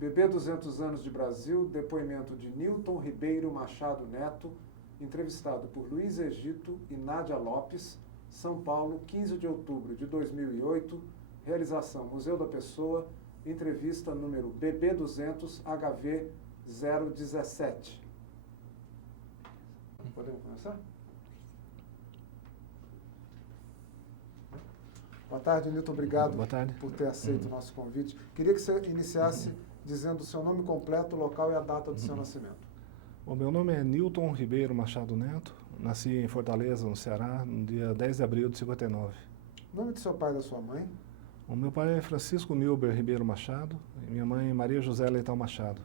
Bebê 200 anos de Brasil, depoimento de Nilton Ribeiro Machado Neto, entrevistado por Luiz Egito e Nádia Lopes, São Paulo, 15 de outubro de 2008, realização Museu da Pessoa, entrevista número BB 200 HV 017. Podemos começar? Boa tarde, Nilton. Obrigado por ter aceito o nosso convite. Queria que você iniciasse dizendo o seu nome completo, o local e a data do seu nascimento. O meu nome é Nilton Ribeiro Machado Neto. Nasci em Fortaleza, no Ceará, no dia 10 de abril de 59. O nome do seu pai e da sua mãe? O meu pai é Francisco Nilber Ribeiro Machado e minha mãe é Maria José Leitão Machado.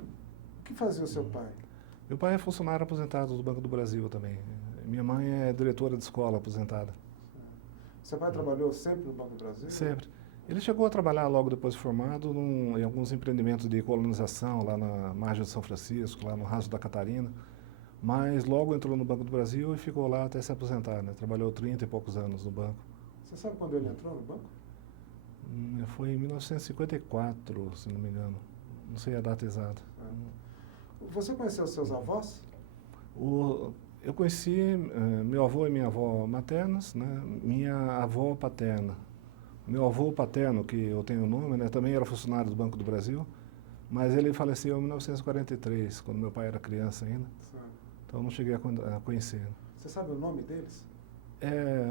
O que fazia o seu pai? Meu pai é funcionário aposentado do Banco do Brasil também. Minha mãe é diretora de escola aposentada. Seu pai trabalhou sempre no Banco do Brasil? Sempre. Ele chegou a trabalhar logo depois de formado em alguns empreendimentos de colonização lá na margem de São Francisco, lá no Raso da Catarina, mas logo entrou no Banco do Brasil e ficou lá até se aposentar, né? Trabalhou 30 e poucos anos no banco. Você sabe quando ele entrou no banco? Foi em 1954, se não me engano. Não sei a data exata. Você conheceu seus avós? Eu conheci meu avô e minha avó maternos, né? Minha avó paterna. Meu avô paterno, que eu tenho o nome, né? Também era funcionário do Banco do Brasil, mas ele faleceu em 1943, quando meu pai era criança ainda. Então eu não cheguei a conhecer. Você sabe o nome deles?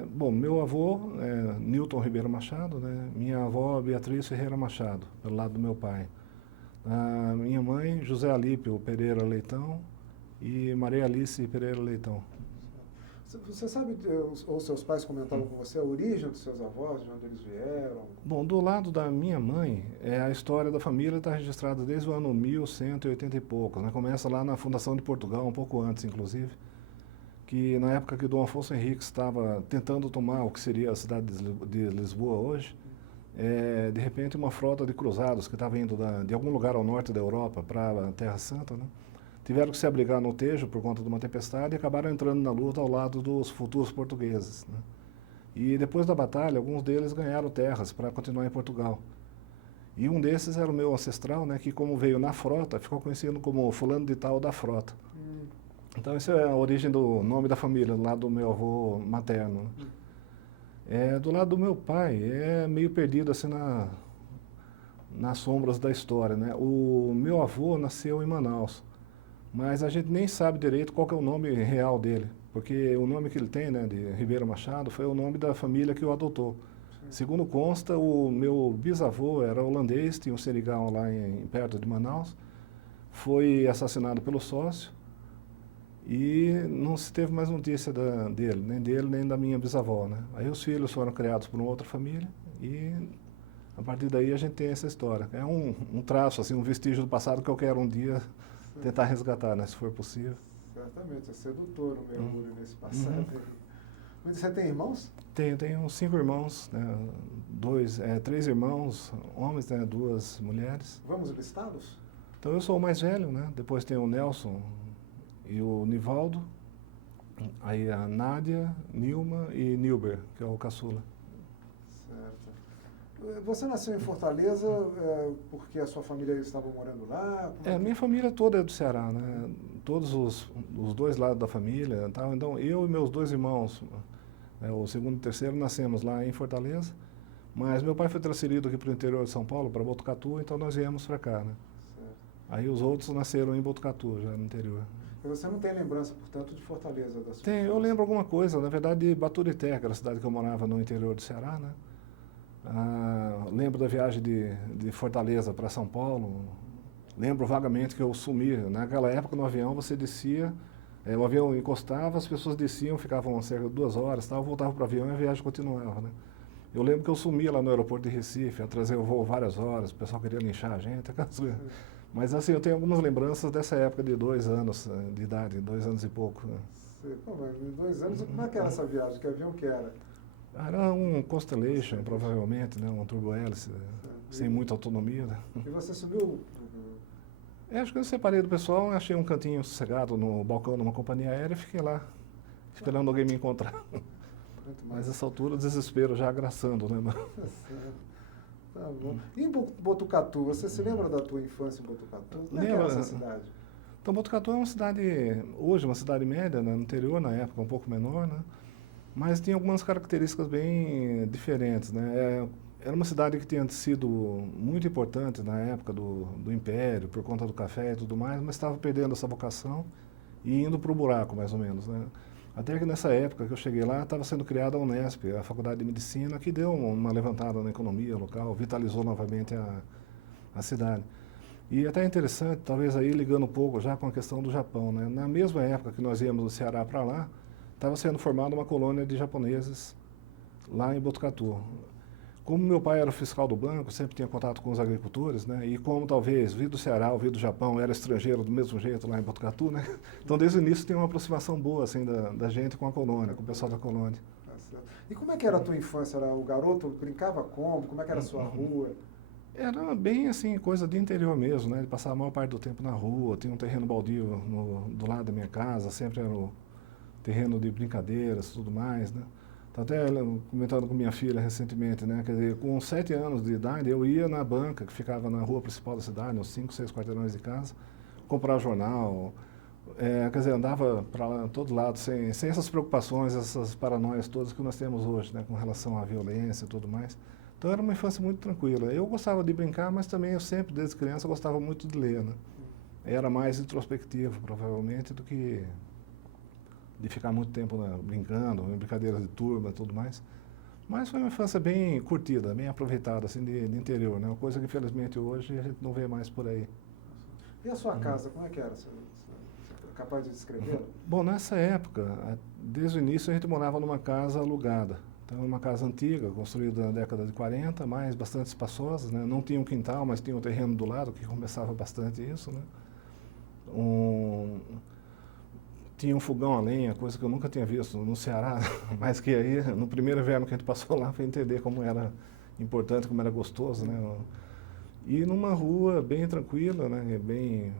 Bom, meu avô é Nilton Ribeiro Machado, né? Minha avó Beatriz Ferreira Machado, pelo lado do meu pai. A minha mãe, José Alípio Pereira Leitão e Maria Alice Pereira Leitão. Você sabe, ou seus pais comentavam com você, a origem dos seus avós, de onde eles vieram? Bom, do lado da minha mãe, a história da família está registrada desde o ano 1180 e pouco, né? Começa lá na fundação de Portugal, um pouco antes, inclusive, que na época que Dom Afonso Henriques estava tentando tomar o que seria a cidade de Lisboa hoje, de repente uma frota de cruzados que estava indo de algum lugar ao norte da Europa para a Terra Santa, né? Tiveram que se abrigar no Tejo por conta de uma tempestade e acabaram entrando na luta ao lado dos futuros portugueses, né? E depois da batalha, alguns deles ganharam terras para continuar em Portugal. E um desses era o meu ancestral, né, que como veio na frota, ficou conhecido como fulano de tal da frota. Então essa é a origem do nome da família, do lado do meu avô materno, né? Do lado do meu pai, é meio perdido assim nas sombras da história, né? O meu avô nasceu em Manaus, mas a gente nem sabe direito qual que é o nome real dele, porque o nome que ele tem, né, de Ribeiro Machado, foi o nome da família que o adotou. Segundo consta, o meu bisavô era holandês, tinha um seringal lá perto de Manaus, foi assassinado pelo sócio e não se teve mais notícia dele, nem da minha bisavó, né? Aí os filhos foram criados por uma outra família e a partir daí a gente tem essa história. É um traço, assim, um vestígio do passado que eu quero um dia tentar resgatar, né, se for possível. Certamente, é sedutor o mergulho nesse passado. Mas você tem irmãos? Tenho 5 irmãos, né, 3 irmãos, homens, né, 2 mulheres. Vamos listá-los? Então eu sou o mais velho, né, depois tem o Nelson e o Nivaldo, aí a Nádia, Nilma e Nilber, que é o caçula. Você nasceu em Fortaleza porque a sua família estava morando lá? Minha família toda é do Ceará, né? Todos os dois lados da família. Tal. Então, eu e meus 2 irmãos, o segundo e o terceiro, nascemos lá em Fortaleza, mas meu pai foi transferido aqui para o interior de São Paulo, para Botucatu, então nós viemos para cá, né? Certo. Aí os outros nasceram em Botucatu, já no interior. E você não tem lembrança, portanto, de Fortaleza? Eu lembro alguma coisa, na verdade, de Baturité, que era a cidade que eu morava no interior do Ceará, né? Lembro da viagem de Fortaleza para São Paulo, lembro vagamente que eu sumi. Naquela época no avião você descia, o avião encostava, as pessoas desciam, ficavam cerca de 2 horas, voltavam para o avião e a viagem continuava, né? Eu lembro que eu sumia lá no aeroporto de Recife, atrasei o voo várias horas, o pessoal queria linchar a gente, mas assim, eu tenho algumas lembranças dessa época de 2 anos de idade, 2 anos e pouco. Né? Pô, mas 2 anos, como é que era essa viagem? Que avião que era? Era um Constellation, provavelmente, né? Um turbo-hélice, sem muita autonomia. Né? E você subiu? Acho que eu separei do pessoal, achei um cantinho sossegado no balcão de uma companhia aérea e fiquei lá, esperando alguém me encontrar. Mas nessa altura o desespero já agraçando, né? Tá bom. E em Botucatu, você se lembra da tua infância em Botucatu? Como é que era essa cidade? Então, Botucatu é uma cidade, hoje uma cidade média, né, no interior, na época um pouco menor, né, mas tem algumas características bem diferentes, né. Era uma cidade que tinha sido muito importante na época do Império, por conta do café e tudo mais, mas estava perdendo essa vocação e indo para o buraco, mais ou menos, né. Até que nessa época que eu cheguei lá, estava sendo criada a Unesp, a Faculdade de Medicina, que deu uma levantada na economia local, vitalizou novamente a cidade. E até interessante, talvez aí ligando um pouco já com a questão do Japão, né? Na mesma época que nós íamos do Ceará para lá, estava sendo formada uma colônia de japoneses lá em Botucatu. Como meu pai era fiscal do banco, sempre tinha contato com os agricultores, né? E como talvez vi do Ceará ou vi do Japão, era estrangeiro do mesmo jeito lá em Botucatu, né? Então desde o início tinha uma aproximação boa assim da gente com a colônia, com o pessoal da colônia. Tá certo. E como é que era a tua infância? Era o garoto brincava como? Como é que era a sua rua? Era bem assim, coisa de interior mesmo, né? Ele passava a maior parte do tempo na rua, tinha um terreno baldio do lado da minha casa, sempre era o terreno de brincadeiras e tudo mais, né? Tô até comentando com minha filha recentemente, né? Quer dizer, com 7 anos de idade, eu ia na banca, que ficava na rua principal da cidade, uns 5, 6 quarteirões de casa, comprar jornal, quer dizer, andava para todo lado, sem essas preocupações, essas paranoias todas que nós temos hoje, né? Com relação à violência e tudo mais. Então era uma infância muito tranquila. Eu gostava de brincar, mas também eu sempre, desde criança, gostava muito de ler, né? Era mais introspectivo, provavelmente, do que de ficar muito tempo brincando, em brincadeiras de turma e tudo mais. Mas foi uma infância bem curtida, bem aproveitada, assim, de interior, né? Uma coisa que, infelizmente, hoje a gente não vê mais por aí. E a sua casa, como é que era? Você é capaz de descrever? Bom, nessa época, desde o início, a gente morava numa casa alugada. Então, uma casa antiga, construída na década de 40, mas bastante espaçosa, né? Não tinha um quintal, mas tinha um terreno do lado, que começava bastante isso, né? Tinha um fogão a lenha, coisa que eu nunca tinha visto no Ceará, mas que aí, no primeiro inverno que a gente passou lá, foi entender como era importante, como era gostoso, né? E numa rua bem tranquila, né? Bem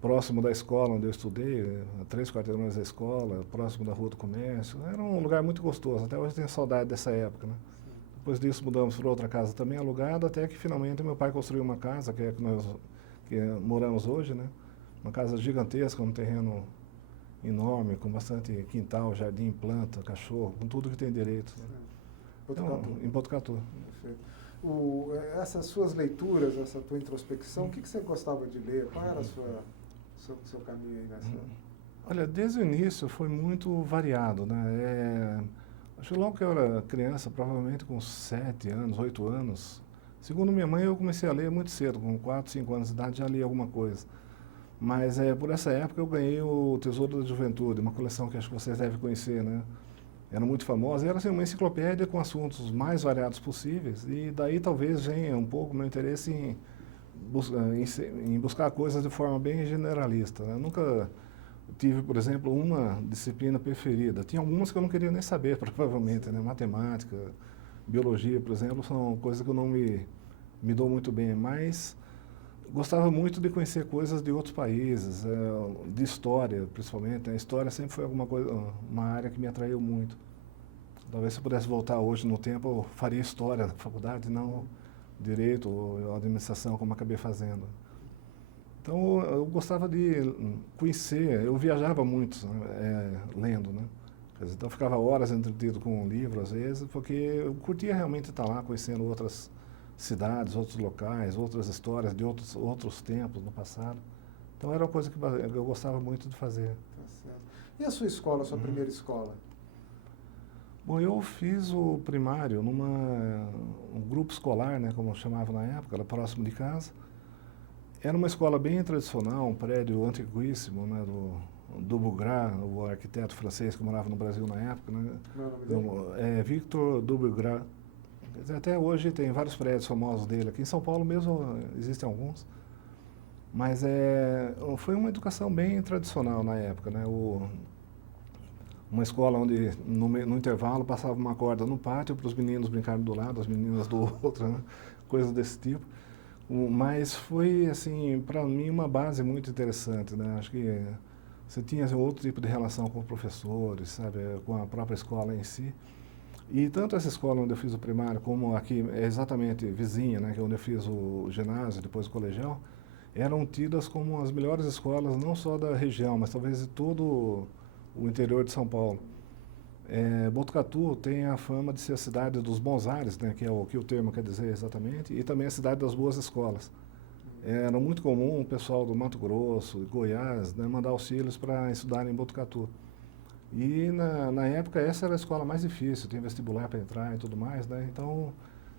próximo da escola onde eu estudei, a 3 quarteirões da escola, próximo da Rua do Comércio. Era um lugar muito gostoso, até hoje tenho saudade dessa época, né? Depois disso mudamos para outra casa também alugada, até que finalmente meu pai construiu uma casa, que é que nós moramos hoje, né? Uma casa gigantesca, um terreno enorme, com bastante quintal, jardim, planta, cachorro, com tudo que tem direito. Né? Então, em Botucatu. Perfeito. Essas suas leituras, essa tua introspecção, o que você gostava de ler? Qual era o seu caminho aí nessa? Olha, desde o início foi muito variado, né? Acho que logo que eu era criança, provavelmente com 7 anos, 8 anos, segundo minha mãe, eu comecei a ler muito cedo, com 4, 5 anos de idade já li alguma coisa. Mas por essa época eu ganhei o Tesouro da Juventude, uma coleção que acho que vocês devem conhecer, né? Era muito famosa, era assim, uma enciclopédia com assuntos mais variados possíveis, e daí talvez venha um pouco o meu interesse em buscar coisas de forma bem generalista, né? Eu nunca tive, por exemplo, uma disciplina preferida. Tinha algumas que eu não queria nem saber, provavelmente, né? Matemática, biologia, por exemplo, são coisas que eu não me dou muito bem, mas gostava muito de conhecer coisas de outros países, de história, principalmente. A história sempre foi uma área que me atraiu muito. Talvez se eu pudesse voltar hoje no tempo, eu faria história na faculdade, não direito ou administração, como acabei fazendo. Então, eu gostava de conhecer, eu viajava muito, lendo, né? Quer dizer, então, eu ficava horas entretido com um livro, às vezes, porque eu curtia realmente estar lá, conhecendo outras cidades, outros locais, outras histórias de outros tempos no passado. Então, era uma coisa que eu gostava muito de fazer. Tá certo. E a sua escola, a sua primeira escola? Bom, eu fiz o primário um grupo escolar, né, como eu chamava na época, era próximo de casa. Era uma escola bem tradicional, um prédio antiquíssimo, né, do Bugrat, o arquiteto francês que morava no Brasil na época, né? Victor Dubugrat. Até hoje tem vários prédios famosos dele. Aqui em São Paulo mesmo existem alguns. Mas foi uma educação bem tradicional na época, né? Uma escola onde no intervalo passava uma corda no pátio para os meninos brincarem do lado, as meninas do outro, né? Coisas desse tipo. Mas foi, assim, para mim uma base muito interessante, né? Acho que você tinha outro tipo de relação com os professores, sabe? Com a própria escola em si. E tanto essa escola onde eu fiz o primário, como aqui, é exatamente vizinha, né, que é onde eu fiz o ginásio, depois o colegial, eram tidas como as melhores escolas, não só da região, mas talvez de todo o interior de São Paulo. Botucatu tem a fama de ser a cidade dos bons ares, né, que é o que o termo quer dizer exatamente, e também a cidade das boas escolas. Era muito comum o pessoal do Mato Grosso, Goiás, né, mandar os filhos para estudar em Botucatu. E na época essa era a escola mais difícil, tinha vestibular para entrar e tudo mais, né? Então,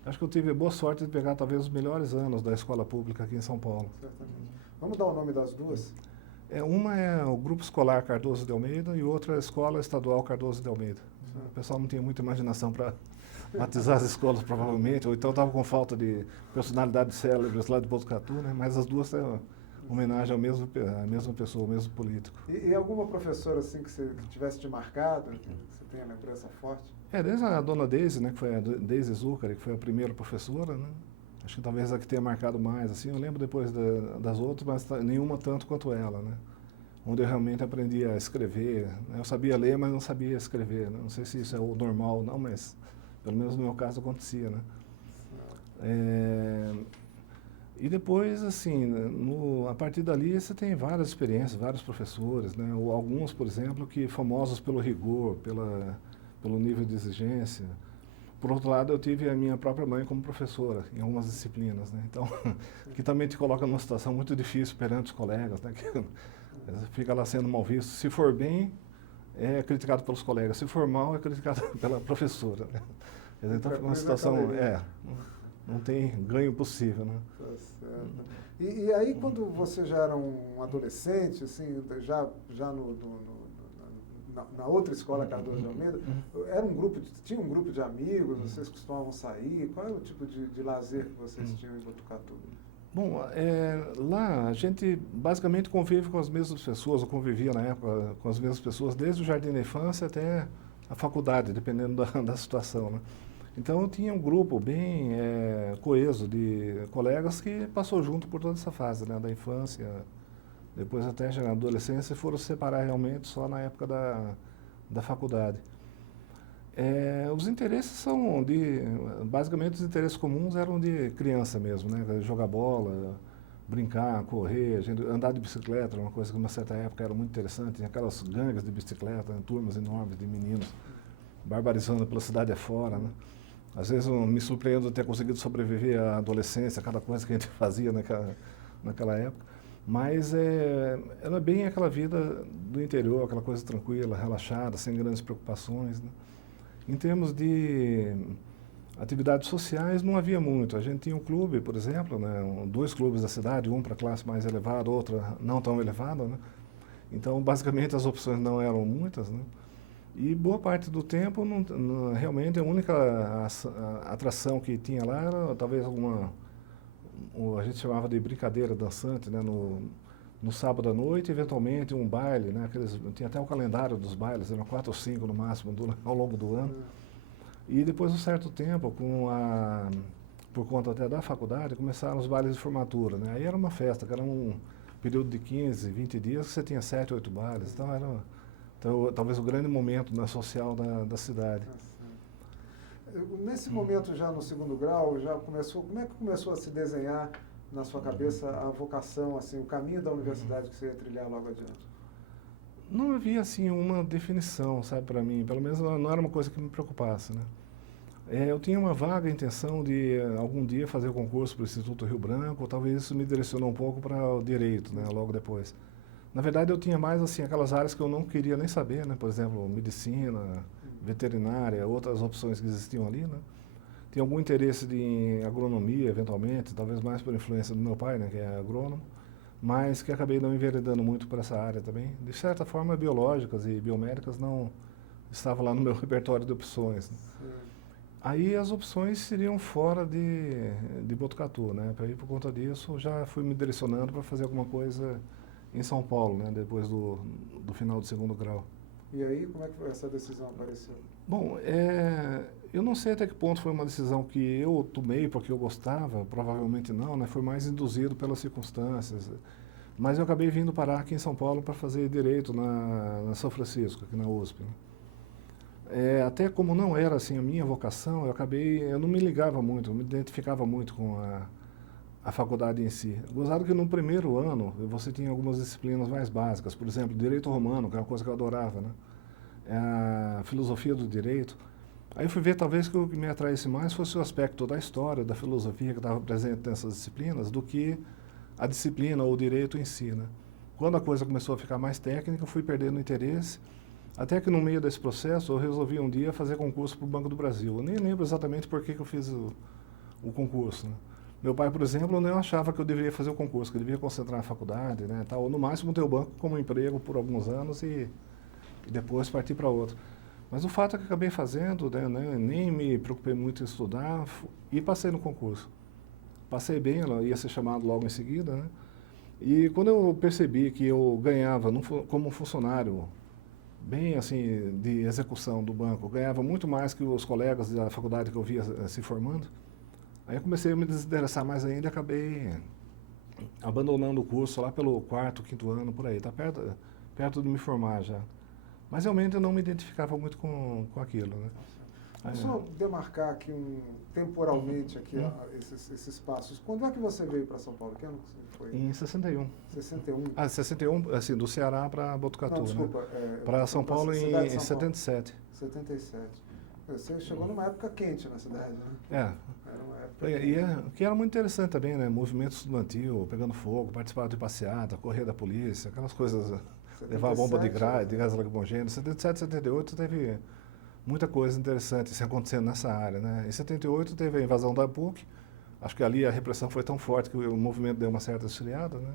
acho que eu tive boa sorte de pegar talvez os melhores anos da escola pública aqui em São Paulo. Certamente. Vamos dar o nome das duas? Uma é o Grupo Escolar Cardoso de Almeida e outra é a Escola Estadual Cardoso de Almeida. O pessoal não tinha muita imaginação para batizar as escolas, provavelmente, ou então estava com falta de personalidades célebres lá de Botucatu, né? Mas as duas têm homenagem à mesma pessoa, ao mesmo político. E alguma professora assim que tivesse te marcado, que você tenha lembrança forte? Desde a dona Deise, né, que foi a Deise Zuccari, que foi a primeira professora, né? Acho que talvez a que tenha marcado mais, assim, eu lembro depois das outras, mas nenhuma tanto quanto ela, né? Onde eu realmente aprendi a escrever, né? Eu sabia ler, mas não sabia escrever, né? Não sei se isso é o normal ou não, mas pelo menos no meu caso acontecia, né? E depois, assim, a partir dali você tem várias experiências, vários professores, né? Ou alguns, por exemplo, que famosos pelo rigor, pelo nível de exigência. Por outro lado, eu tive a minha própria mãe como professora em algumas disciplinas, né? Então, que também te coloca numa situação muito difícil perante os colegas, né? Que você fica lá sendo mal visto. Se for bem, é criticado pelos colegas. Se for mal, é criticado pela professora, né? Então, fica uma situação... não tem ganho possível, né? Tá certo. E aí, quando você já era um adolescente, assim, já na outra escola, Cardoso de Almeida, tinha um grupo de amigos, vocês costumavam sair? Qual era o tipo de lazer que vocês tinham em Botucatu? Bom, lá a gente basicamente convive com as mesmas pessoas, eu convivia na época com as mesmas pessoas, desde o jardim da infância até a faculdade, dependendo da situação, né? Então eu tinha um grupo bem coeso de colegas que passou junto por toda essa fase, né, da infância, depois até chegar na adolescência, e foram se separar realmente só na época da faculdade. Os interesses são basicamente os interesses comuns eram de criança mesmo, né, jogar bola, brincar, correr, andar de bicicleta, uma coisa que numa certa época era muito interessante, tinha aquelas gangues de bicicleta, né, turmas enormes de meninos barbarizando pela cidade afora, né. Às vezes eu me surpreendo de ter conseguido sobreviver à adolescência, cada coisa que a gente fazia naquela época. Mas era bem aquela vida do interior, aquela coisa tranquila, relaxada, sem grandes preocupações, né? Em termos de atividades sociais, não havia muito. A gente tinha um clube, por exemplo, né? Dois clubes da cidade, um para a classe mais elevada, outro não tão elevada, né? Então, basicamente, as opções não eram muitas, né? E boa parte do tempo, realmente, a única atração que tinha lá era talvez a gente chamava de brincadeira dançante, né? No sábado à noite, eventualmente um baile, né? Tinha até o calendário dos bailes, eram 4 ou 5 no máximo ao longo do ano. E depois de um certo tempo, por conta até da faculdade, começaram os bailes de formatura, né? Aí era uma festa, que era um período de 15, 20 dias, que você tinha 7, 8 bailes, então talvez o grande momento, né, social da cidade. Nesse momento já no segundo grau, como é que começou a se desenhar na sua cabeça a vocação, assim, o caminho da universidade que você ia trilhar logo adiante? Não havia, assim, uma definição, sabe, para mim, pelo menos não era uma coisa que me preocupasse, né? Eu tinha uma vaga intenção de algum dia fazer o concurso para o Instituto Rio Branco, ou talvez isso me direcionou um pouco para o direito, né, logo depois. Na verdade, eu tinha mais, assim, aquelas áreas que eu não queria nem saber, né? Por exemplo, medicina, veterinária, outras opções que existiam ali, né? Tinha algum interesse em agronomia, eventualmente, talvez mais por influência do meu pai, né, que é agrônomo, mas que acabei não enveredando muito por essa área também. De certa forma, biológicas e biomédicas não estavam lá no meu repertório de opções, né? Aí as opções seriam fora de Botucatu, né? Aí, por conta disso, já fui me direcionando para fazer alguma coisa em São Paulo, né, depois do final do segundo grau. E aí, como é que essa decisão apareceu? Bom, eu não sei até que ponto foi uma decisão que eu tomei porque eu gostava, provavelmente não, né, foi mais induzido pelas circunstâncias. Mas eu acabei vindo parar aqui em São Paulo para fazer Direito na São Francisco, aqui na USP, né. até como não era assim a minha vocação, eu não me ligava muito, eu me identificava muito com a faculdade em si. Gozado que no primeiro ano você tinha algumas disciplinas mais básicas, por exemplo, direito romano, que é uma coisa que eu adorava, né? A filosofia do direito. Aí eu fui ver talvez que o que me atraísse mais fosse o aspecto da história, da filosofia que estava presente nessas disciplinas, do que a disciplina ou o direito em si, né? Quando a coisa começou a ficar mais técnica, eu fui perdendo interesse, até que no meio desse processo eu resolvi um dia fazer concurso para o Banco do Brasil. Eu nem lembro exatamente por que eu fiz o concurso, né? Meu pai, por exemplo, não achava que eu deveria fazer o concurso, que eu devia concentrar na faculdade, né, tal, ou no máximo ter o banco como emprego por alguns anos e depois partir para outro. Mas o fato é que acabei fazendo, né, nem me preocupei muito em estudar e passei no concurso. Passei bem, ela ia ser chamado logo em seguida, né? E quando eu percebi que eu ganhava como funcionário, bem assim, de execução do banco, ganhava muito mais que os colegas da faculdade que eu via se formando, aí eu comecei a me desinteressar mais ainda e acabei abandonando o curso lá pelo quarto, quinto ano, por aí. Está perto de me formar já. Mas realmente eu não me identificava muito com aquilo, né? Vamos só demarcar aqui temporalmente aqui, esses passos. Quando é que você veio para São Paulo? Que ano que você foi? Em 61. 61? 61, assim, do Ceará para Botucatu, não, desculpa, né? Para São Paulo em 77. 77. Você chegou numa época quente na cidade, né? Era uma época que era muito interessante também, né? Movimento estudantil, pegando fogo, participar de passeata, correr da polícia, aquelas coisas, 77, levar bomba de gás lacrimogêneo. 77, 78 teve muita coisa interessante assim, acontecendo nessa área, né? Em 78 teve a invasão da PUC, acho que ali a repressão foi tão forte que o movimento deu uma certa esfriada, né?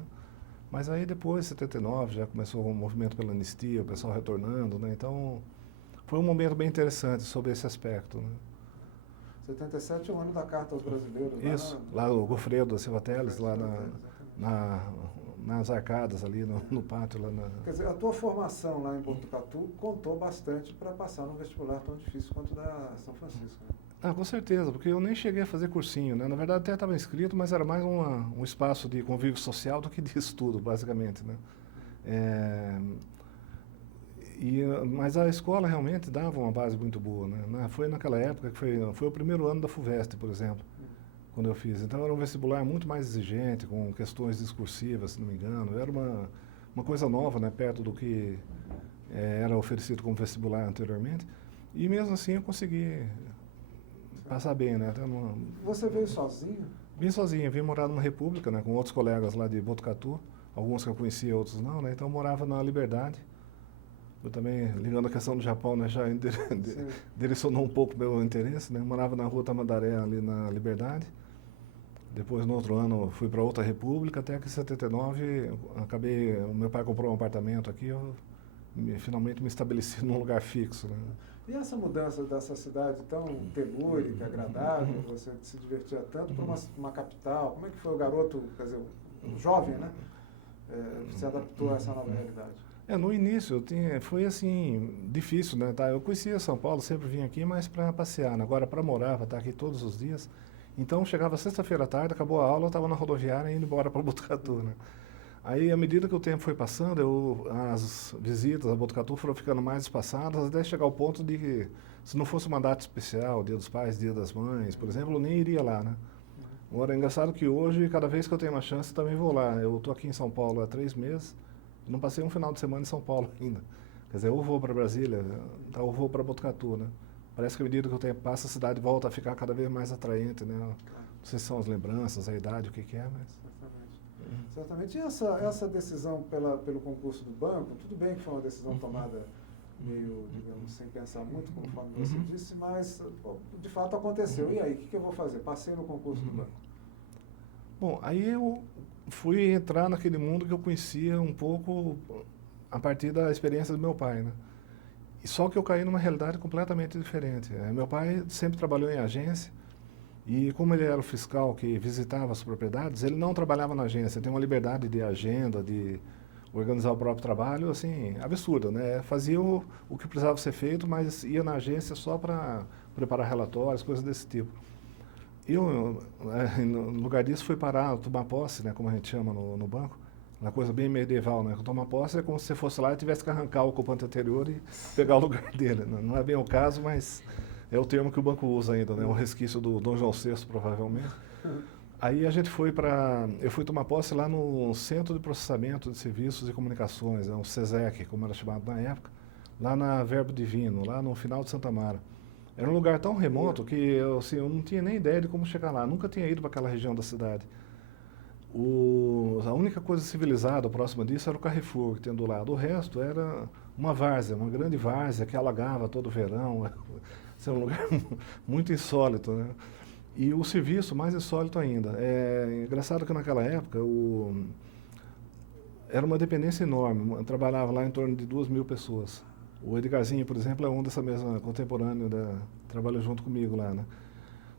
Mas aí depois, em 79, já começou o movimento pela anistia, o pessoal retornando, né? Então, foi um momento bem interessante sobre esse aspecto, né? 77 é o ano da Carta aos Brasileiros. Isso, lá o Gofredo da Silva Teles, lá nas arcadas ali, no pátio. Lá na... Quer dizer, a tua formação lá em Botucatu contou bastante para passar num vestibular tão difícil quanto o da São Francisco, né? Ah, com certeza, porque eu nem cheguei a fazer cursinho, né? Na verdade até estava inscrito, mas era mais um espaço de convívio social do que de estudo, basicamente, né? Mas a escola realmente dava uma base muito boa, né? Foi naquela época que foi o primeiro ano da FUVEST, por exemplo, quando eu fiz. Então era um vestibular muito mais exigente, com questões discursivas, se não me engano. Era uma coisa nova, né? Perto do que era oferecido como vestibular anteriormente. E mesmo assim eu consegui passar bem, né? Você veio sozinho? Vim sozinho, vim morar numa república, né? Com outros colegas lá de Botucatu, alguns que eu conhecia, outros não, né? Então eu morava na Liberdade. Eu também, ligando a questão do Japão, né, já direcionou um pouco o meu interesse, né? Eu morava na Rua Tamandaré, ali na Liberdade. Depois, no outro ano, fui para outra república, até que em 79, o meu pai comprou um apartamento aqui, eu finalmente me estabeleci num lugar fixo, né? E essa mudança dessa cidade tão telúrica, agradável, você se divertia tanto, para uma capital, como é que foi o garoto, quer dizer, um jovem, né? Se adaptou a essa nova realidade? No início foi assim, difícil, né? Tá? Eu conhecia São Paulo, sempre vinha aqui, mas para passear, né? Agora para morar, para estar aqui todos os dias. Então chegava sexta-feira à tarde, acabou a aula, eu estava na rodoviária indo embora para Botucatu, né? Aí, à medida que o tempo foi passando, as visitas a Botucatu foram ficando mais espaçadas, até chegar ao ponto de que, se não fosse uma data especial, Dia dos Pais, Dia das Mães, por exemplo, eu nem iria lá, né? Agora, é engraçado que hoje, cada vez que eu tenho uma chance, também vou lá. Eu estou aqui em São Paulo há 3 meses, não passei um final de semana em São Paulo ainda. Quer dizer, ou vou para Brasília, ou vou para Botucatu, né? Parece que à medida que o tempo passa, a cidade volta a ficar cada vez mais atraente, né? Não sei se são as lembranças, a idade, o que é, mas... Certamente. E essa decisão pelo concurso do banco, tudo bem que foi uma decisão tomada meio, digamos, sem pensar muito, conforme você disse, mas de fato aconteceu. E aí, o que eu vou fazer? Passei no concurso do banco. Bom, aí eu fui entrar naquele mundo que eu conhecia um pouco a partir da experiência do meu pai, né? E só que eu caí numa realidade completamente diferente. Meu pai sempre trabalhou em agência, e como ele era o fiscal que visitava as propriedades, ele não trabalhava na agência, tem uma liberdade de agenda, de organizar o próprio trabalho, assim, absurda, né? Fazia o que precisava ser feito, mas ia na agência só para preparar relatórios, coisas desse tipo. Eu, no lugar disso, fui parar, tomar posse, né, como a gente chama no banco, Uma coisa bem medieval, né? Tomar posse é como se você fosse lá e tivesse que arrancar o ocupante anterior e pegar o lugar dele. Né? Não é bem o caso, mas é o termo que o banco usa ainda, né? Um resquício do Dom João VI, provavelmente. Aí a gente foi para... Eu fui tomar posse lá no Centro de Processamento de Serviços e Comunicações, o SESEC, como era chamado na época, lá na Verbo Divino, lá no final de Santa Mara. Era um lugar tão remoto que eu não tinha nem ideia de como chegar lá. Nunca tinha ido para aquela região da cidade. A única coisa civilizada próxima disso era o Carrefour, que tem do lado. O resto era uma várzea, uma grande várzea que alagava todo verão. Isso é um lugar muito insólito, né? E o serviço mais insólito ainda. É engraçado que naquela época era uma dependência enorme. Eu trabalhava lá em torno de 2.000 pessoas. O Edgarzinho, por exemplo, é um dessa mesma contemporânea, trabalha junto comigo lá, né?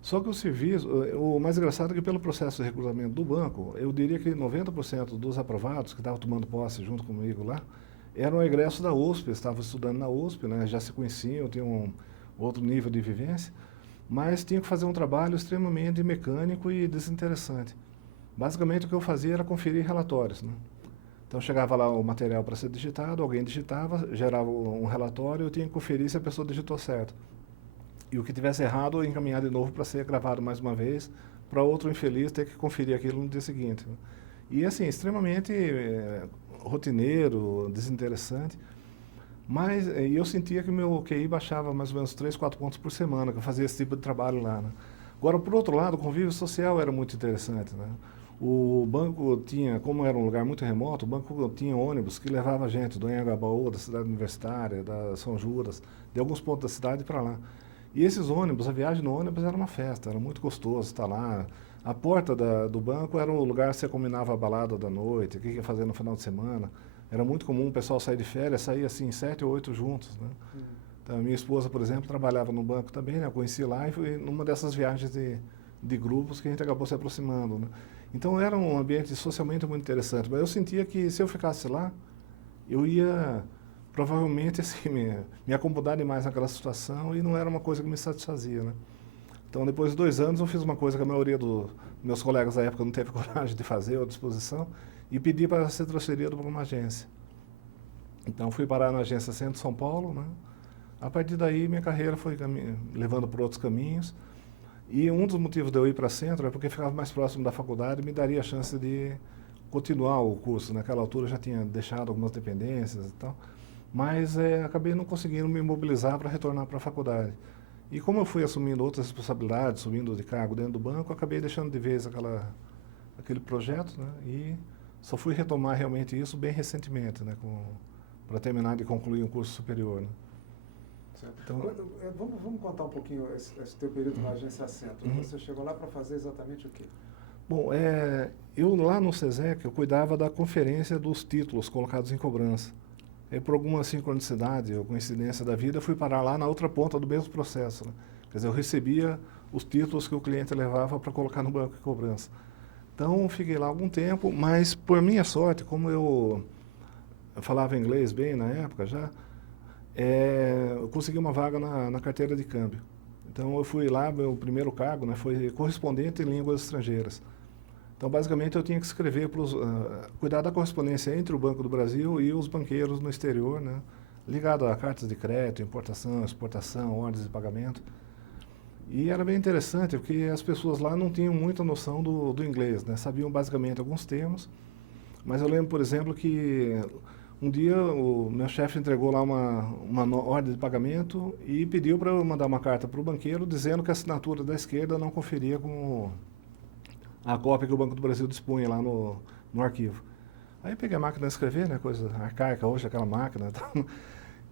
Só que o serviço, o mais engraçado é que pelo processo de recrutamento do banco, eu diria que 90% dos aprovados que estavam tomando posse junto comigo lá, eram egressos da USP, estavam estudando na USP, né? Já se conheciam, tinham um outro nível de vivência, mas tinham que fazer um trabalho extremamente mecânico e desinteressante. Basicamente o que eu fazia era conferir relatórios, né? Então chegava lá o material para ser digitado, alguém digitava, gerava um relatório, eu tinha que conferir se a pessoa digitou certo. E o que tivesse errado, eu encaminhar de novo para ser gravado mais uma vez, para outro infeliz ter que conferir aquilo no dia seguinte. Né? E assim, extremamente rotineiro, desinteressante. Mas eu sentia que o meu QI baixava mais ou menos 3, 4 pontos por semana, que eu fazia esse tipo de trabalho lá. Né? Agora, por outro lado, o convívio social era muito interessante. Né? O banco tinha, como era um lugar muito remoto, o banco tinha ônibus que levava a gente do Anhangabaú, da cidade universitária, da São Judas, de alguns pontos da cidade para lá. E esses ônibus, a viagem no ônibus era uma festa, era muito gostoso estar lá. A porta do banco era o lugar que você combinava a balada da noite, o que ia fazer no final de semana. Era muito comum o pessoal sair de férias, sair assim 7 ou 8 juntos. Né? Então, a minha esposa, por exemplo, trabalhava no banco também, né? Eu conheci lá e foi numa dessas viagens de grupos que a gente acabou se aproximando. Né? Então era um ambiente socialmente muito interessante, mas eu sentia que se eu ficasse lá, eu ia provavelmente assim, me acomodar demais naquela situação e não era uma coisa que me satisfazia. Né? Então depois de 2 anos eu fiz uma coisa que a maioria dos meus colegas da época não teve coragem de fazer ou disposição e pedi para ser transferido para uma agência. Então fui parar na agência Centro São Paulo. Né? A partir daí minha carreira foi levando por outros caminhos. E um dos motivos de eu ir para Centro é porque ficava mais próximo da faculdade e me daria a chance de continuar o curso. Naquela altura eu já tinha deixado algumas dependências e tal, mas acabei não conseguindo me mobilizar para retornar para a faculdade. E como eu fui assumindo outras responsabilidades, subindo de cargo dentro do banco, acabei deixando de vez aquele projeto, né? E só fui retomar realmente isso bem recentemente, né? Para terminar de concluir um curso superior. Né? Então, vamos contar um pouquinho esse teu período na agência Centro. Você chegou lá para fazer exatamente o quê? Bom, eu lá no SESEC, eu cuidava da conferência dos títulos colocados em cobrança. E por alguma sincronicidade ou coincidência da vida, fui parar lá na outra ponta do mesmo processo. Né? Quer dizer, eu recebia os títulos que o cliente levava para colocar no banco de cobrança. Então, fiquei lá algum tempo, mas por minha sorte, como eu falava inglês bem na época já, eu consegui uma vaga na carteira de câmbio. Então, eu fui lá, meu primeiro cargo, né, foi correspondente em línguas estrangeiras. Então, basicamente, eu tinha que escrever, cuidar da correspondência entre o Banco do Brasil e os banqueiros no exterior, né, ligado a cartas de crédito, importação, exportação, ordens de pagamento. E era bem interessante, porque as pessoas lá não tinham muita noção do inglês, né, sabiam basicamente alguns termos, mas eu lembro, por exemplo, que um dia o meu chefe entregou lá uma ordem de pagamento e pediu para eu mandar uma carta para o banqueiro dizendo que a assinatura da esquerda não conferia com a cópia que o Banco do Brasil dispunha lá no arquivo. Aí peguei a máquina de escrever, né, coisa arcaica hoje, aquela máquina. Tá?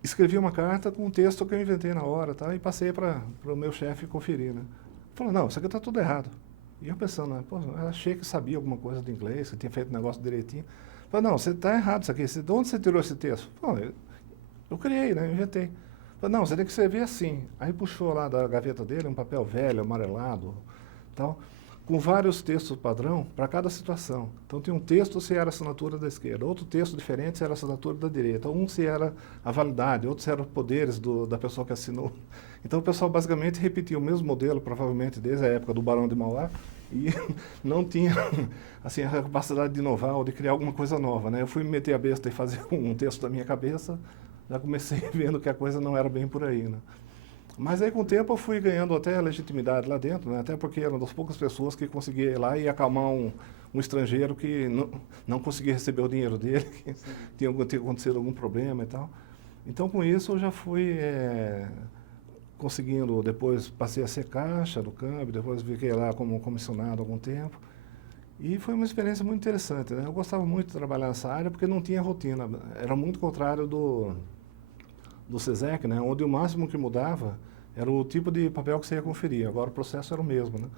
Escrevi uma carta com um texto que eu inventei na hora, tá? E passei para o meu chefe conferir. Né? Falou, não, isso aqui está tudo errado. E eu pensando, né, pô, eu achei que sabia alguma coisa de inglês, que tinha feito o negócio direitinho. Falei, não, você está errado isso aqui. De onde você tirou esse texto? Falei, eu criei, né, eu inventei. Falei, não, você tem que escrever assim. Aí puxou lá da gaveta dele um papel velho, amarelado, tal, com vários textos padrão para cada situação. Então, tinha um texto se era a assinatura da esquerda, outro texto diferente se era a assinatura da direita, um se era a validade, outro se eram os poderes da pessoa que assinou. Então, o pessoal basicamente repetia o mesmo modelo, provavelmente desde a época do Barão de Mauá, e não tinha assim, a capacidade de inovar ou de criar alguma coisa nova, né? Eu fui me meter a besta e fazer um texto da minha cabeça, já comecei vendo que a coisa não era bem por aí, né? Mas aí com o tempo eu fui ganhando até legitimidade lá dentro, né? Até porque era uma das poucas pessoas que conseguia ir lá e acalmar um estrangeiro que não conseguia receber o dinheiro dele, que tinha acontecido algum problema e tal. Então com isso eu já fui conseguindo, depois passei a ser caixa do câmbio, depois fiquei lá como comissionado algum tempo. E foi uma experiência muito interessante, né? Eu gostava muito de trabalhar nessa área porque não tinha rotina. Era muito contrário do SESEC, né? Onde o máximo que mudava era o tipo de papel que você ia conferir. Agora o processo era o mesmo, né?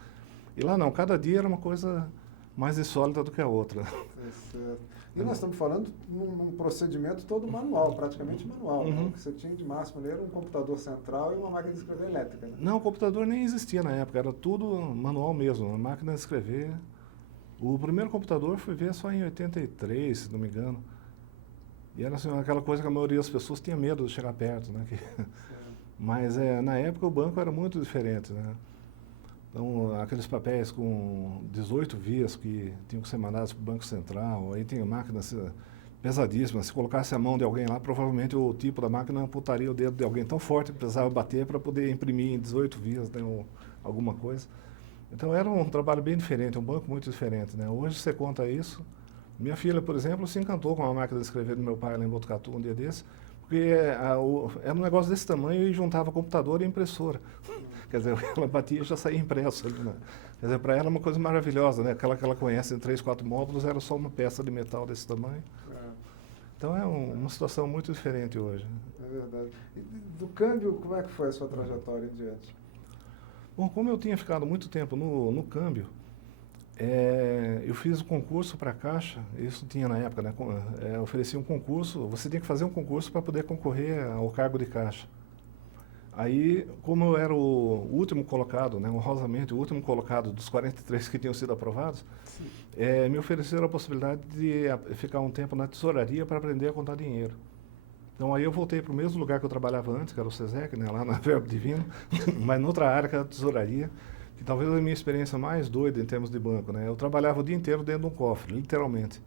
E lá não, cada dia era uma coisa mais insólita do que a outra. É certo. E nós estamos falando num procedimento todo manual, praticamente manual. Né? O que você tinha de máximo ali era um computador central e uma máquina de escrever elétrica. Né? Não, o computador nem existia na época, era tudo manual mesmo, uma máquina de escrever. O primeiro computador fui ver só em 83, se não me engano. E era assim, aquela coisa que a maioria das pessoas tinha medo de chegar perto, né? Mas na época o banco era muito diferente, né? Então, aqueles papéis com 18 vias que tinham que ser mandados para o Banco Central, aí tem máquinas pesadíssimas. Se colocasse a mão de alguém lá, provavelmente o tipo da máquina amputaria o dedo de alguém tão forte que precisava bater para poder imprimir em 18 vias, né, ou alguma coisa. Então era um trabalho bem diferente, um banco muito diferente, né? Hoje você conta isso. Minha filha, por exemplo, se encantou com a máquina de escrever do meu pai lá em Botucatu um dia desse, porque era um negócio desse tamanho e juntava computador e impressora. Quer dizer, ela batia e já saía impresso ali, né? Quer dizer, para ela é uma coisa maravilhosa, né? Aquela que ela conhece em 3, 4 módulos era só uma peça de metal desse tamanho. Então é uma situação muito diferente hoje. É verdade. E do câmbio, como é que foi a sua trajetória em diante? Bom, como eu tinha ficado muito tempo no câmbio, eu fiz o concurso para a Caixa, isso tinha na época, né? Oferecia um concurso, você tinha que fazer um concurso para poder concorrer ao cargo de Caixa. Aí, como eu era o último colocado, né, honrosamente, o último colocado dos 43 que tinham sido aprovados, me ofereceram a possibilidade de ficar um tempo na tesouraria para aprender a contar dinheiro. Então aí eu voltei para o mesmo lugar que eu trabalhava antes, que era o SESEC, né, lá na Verbo Divino, mas noutra área, que era a tesouraria, que talvez a minha experiência mais doida em termos de banco, né? Eu trabalhava o dia inteiro dentro de um cofre, literalmente.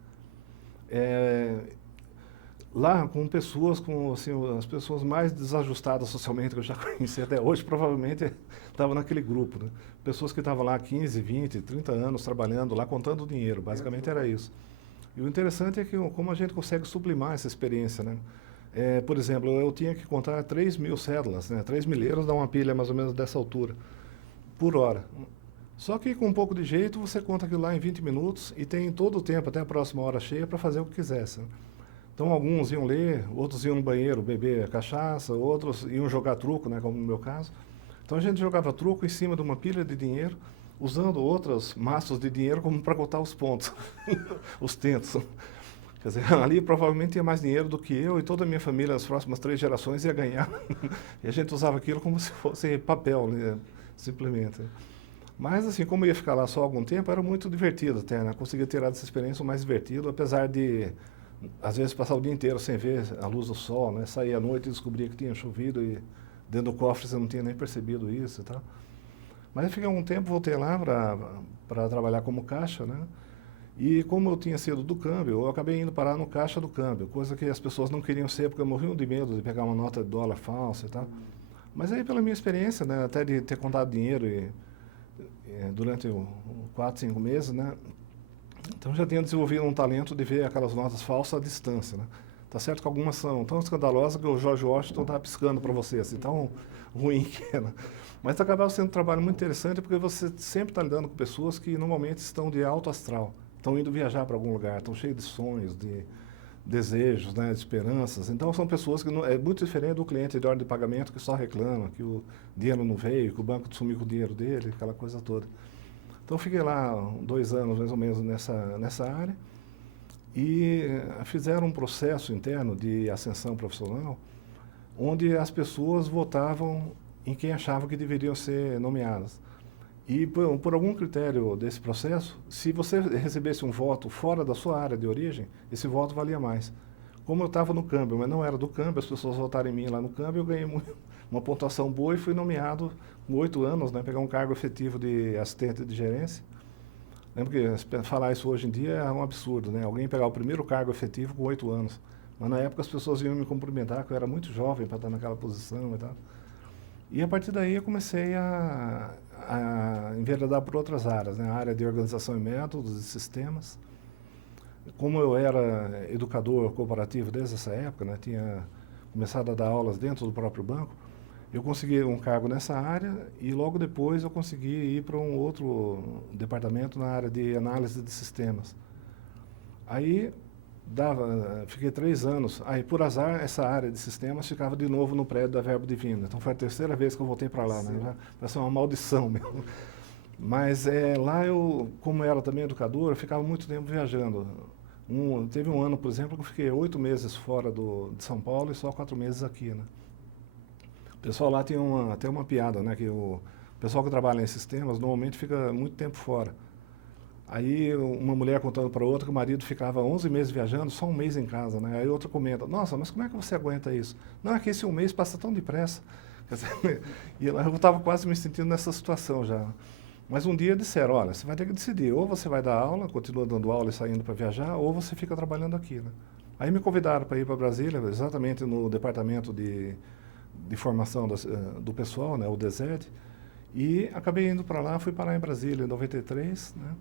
Lá com pessoas, assim, as pessoas mais desajustadas socialmente que eu já conheci até hoje, provavelmente estavam naquele grupo, né? Pessoas que estavam lá 15, 20, 30 anos trabalhando lá, contando dinheiro, basicamente era isso. E o interessante é que como a gente consegue sublimar essa experiência, né? Por exemplo, eu tinha que contar 3.000 cédulas, né? 3 milheiros dá uma pilha mais ou menos dessa altura, por hora. Só que com um pouco de jeito você conta aquilo lá em 20 minutos e tem todo o tempo, até a próxima hora cheia, para fazer o que quisesse, né? Então alguns iam ler, outros iam no banheiro beber cachaça, outros iam jogar truco, né, como no meu caso. Então a gente jogava truco em cima de uma pilha de dinheiro, usando outros maços de dinheiro como para contar os pontos, os tentos. Quer dizer, ali provavelmente tinha mais dinheiro do que eu e toda a minha família, as próximas 3 gerações, ia ganhar. E a gente usava aquilo como se fosse papel, né, simplesmente. Mas assim, como eu ia ficar lá só algum tempo, era muito divertido até, né? Conseguia tirar dessa experiência o mais divertido, apesar de às vezes passar o dia inteiro sem ver a luz do sol, né? Saía à noite e descobria que tinha chovido e dentro do cofre você não tinha nem percebido isso e tal. Mas eu fiquei um tempo, voltei lá para trabalhar como caixa, né? E como eu tinha sido do câmbio, eu acabei indo parar no caixa do câmbio, coisa que as pessoas não queriam ser porque morriam de medo de pegar uma nota de dólar falsa e tal. Mas aí pela minha experiência, né, até de ter contado dinheiro durante 4, 5 meses, né? Então já tinha desenvolvido um talento de ver aquelas notas falsas à distância, né? Tá certo que algumas são tão escandalosas que o George Washington estava piscando para você, assim, tão ruim que era. Mas acabava sendo um trabalho muito interessante porque você sempre está lidando com pessoas que normalmente estão de alto astral, estão indo viajar para algum lugar, estão cheios de sonhos, de desejos, né, de esperanças. Então são pessoas que é muito diferente do cliente de ordem de pagamento que só reclama que o dinheiro não veio, que o banco sumiu com o dinheiro dele, aquela coisa toda. Então fiquei lá 2 anos mais ou menos nessa área e fizeram um processo interno de ascensão profissional onde as pessoas votavam em quem achavam que deveriam ser nomeadas. E por algum critério desse processo, se você recebesse um voto fora da sua área de origem, esse voto valia mais. Como eu estava no câmbio, mas não era do câmbio, as pessoas votaram em mim lá no câmbio, eu ganhei uma pontuação boa e fui nomeado com 8 anos, né, pegar um cargo efetivo de assistente de gerência. Né? Porque falar isso hoje em dia é um absurdo, né? Alguém pegar o primeiro cargo efetivo com 8 anos. Mas na época as pessoas iam me cumprimentar, que eu era muito jovem para estar naquela posição e tal. E a partir daí eu comecei a enveredar por outras áreas, né? A área de organização e métodos e sistemas. Como eu era educador corporativo desde essa época, né? Tinha começado a dar aulas dentro do próprio banco, eu consegui um cargo nessa área e logo depois eu consegui ir para um outro departamento na área de análise de sistemas. Aí fiquei 3 anos, aí por azar essa área de sistemas ficava de novo no prédio da Verbo Divina. Então foi a terceira vez que eu voltei para lá, né? Vai ser uma maldição mesmo. Mas lá eu, como era também educador, eu ficava muito tempo viajando. Teve um ano, por exemplo, que eu fiquei 8 meses fora de São Paulo e só 4 meses aqui, né? O pessoal lá tem até uma piada, né? Que o pessoal que trabalha em sistemas normalmente fica muito tempo fora. Aí uma mulher contando para outra que o marido ficava 11 meses viajando, só 1 mês em casa, né? Aí outra comenta, nossa, mas como é que você aguenta isso? Não, é que esse 1 mês passa tão depressa. Quer dizer, e eu estava quase me sentindo nessa situação já. Mas um dia disseram, olha, você vai ter que decidir, ou você vai dar aula, continua dando aula e saindo para viajar, ou você fica trabalhando aqui, né? Aí me convidaram para ir para Brasília, exatamente no departamento de formação do pessoal, né, o DESED, e acabei indo para lá, fui parar em Brasília em 93, né?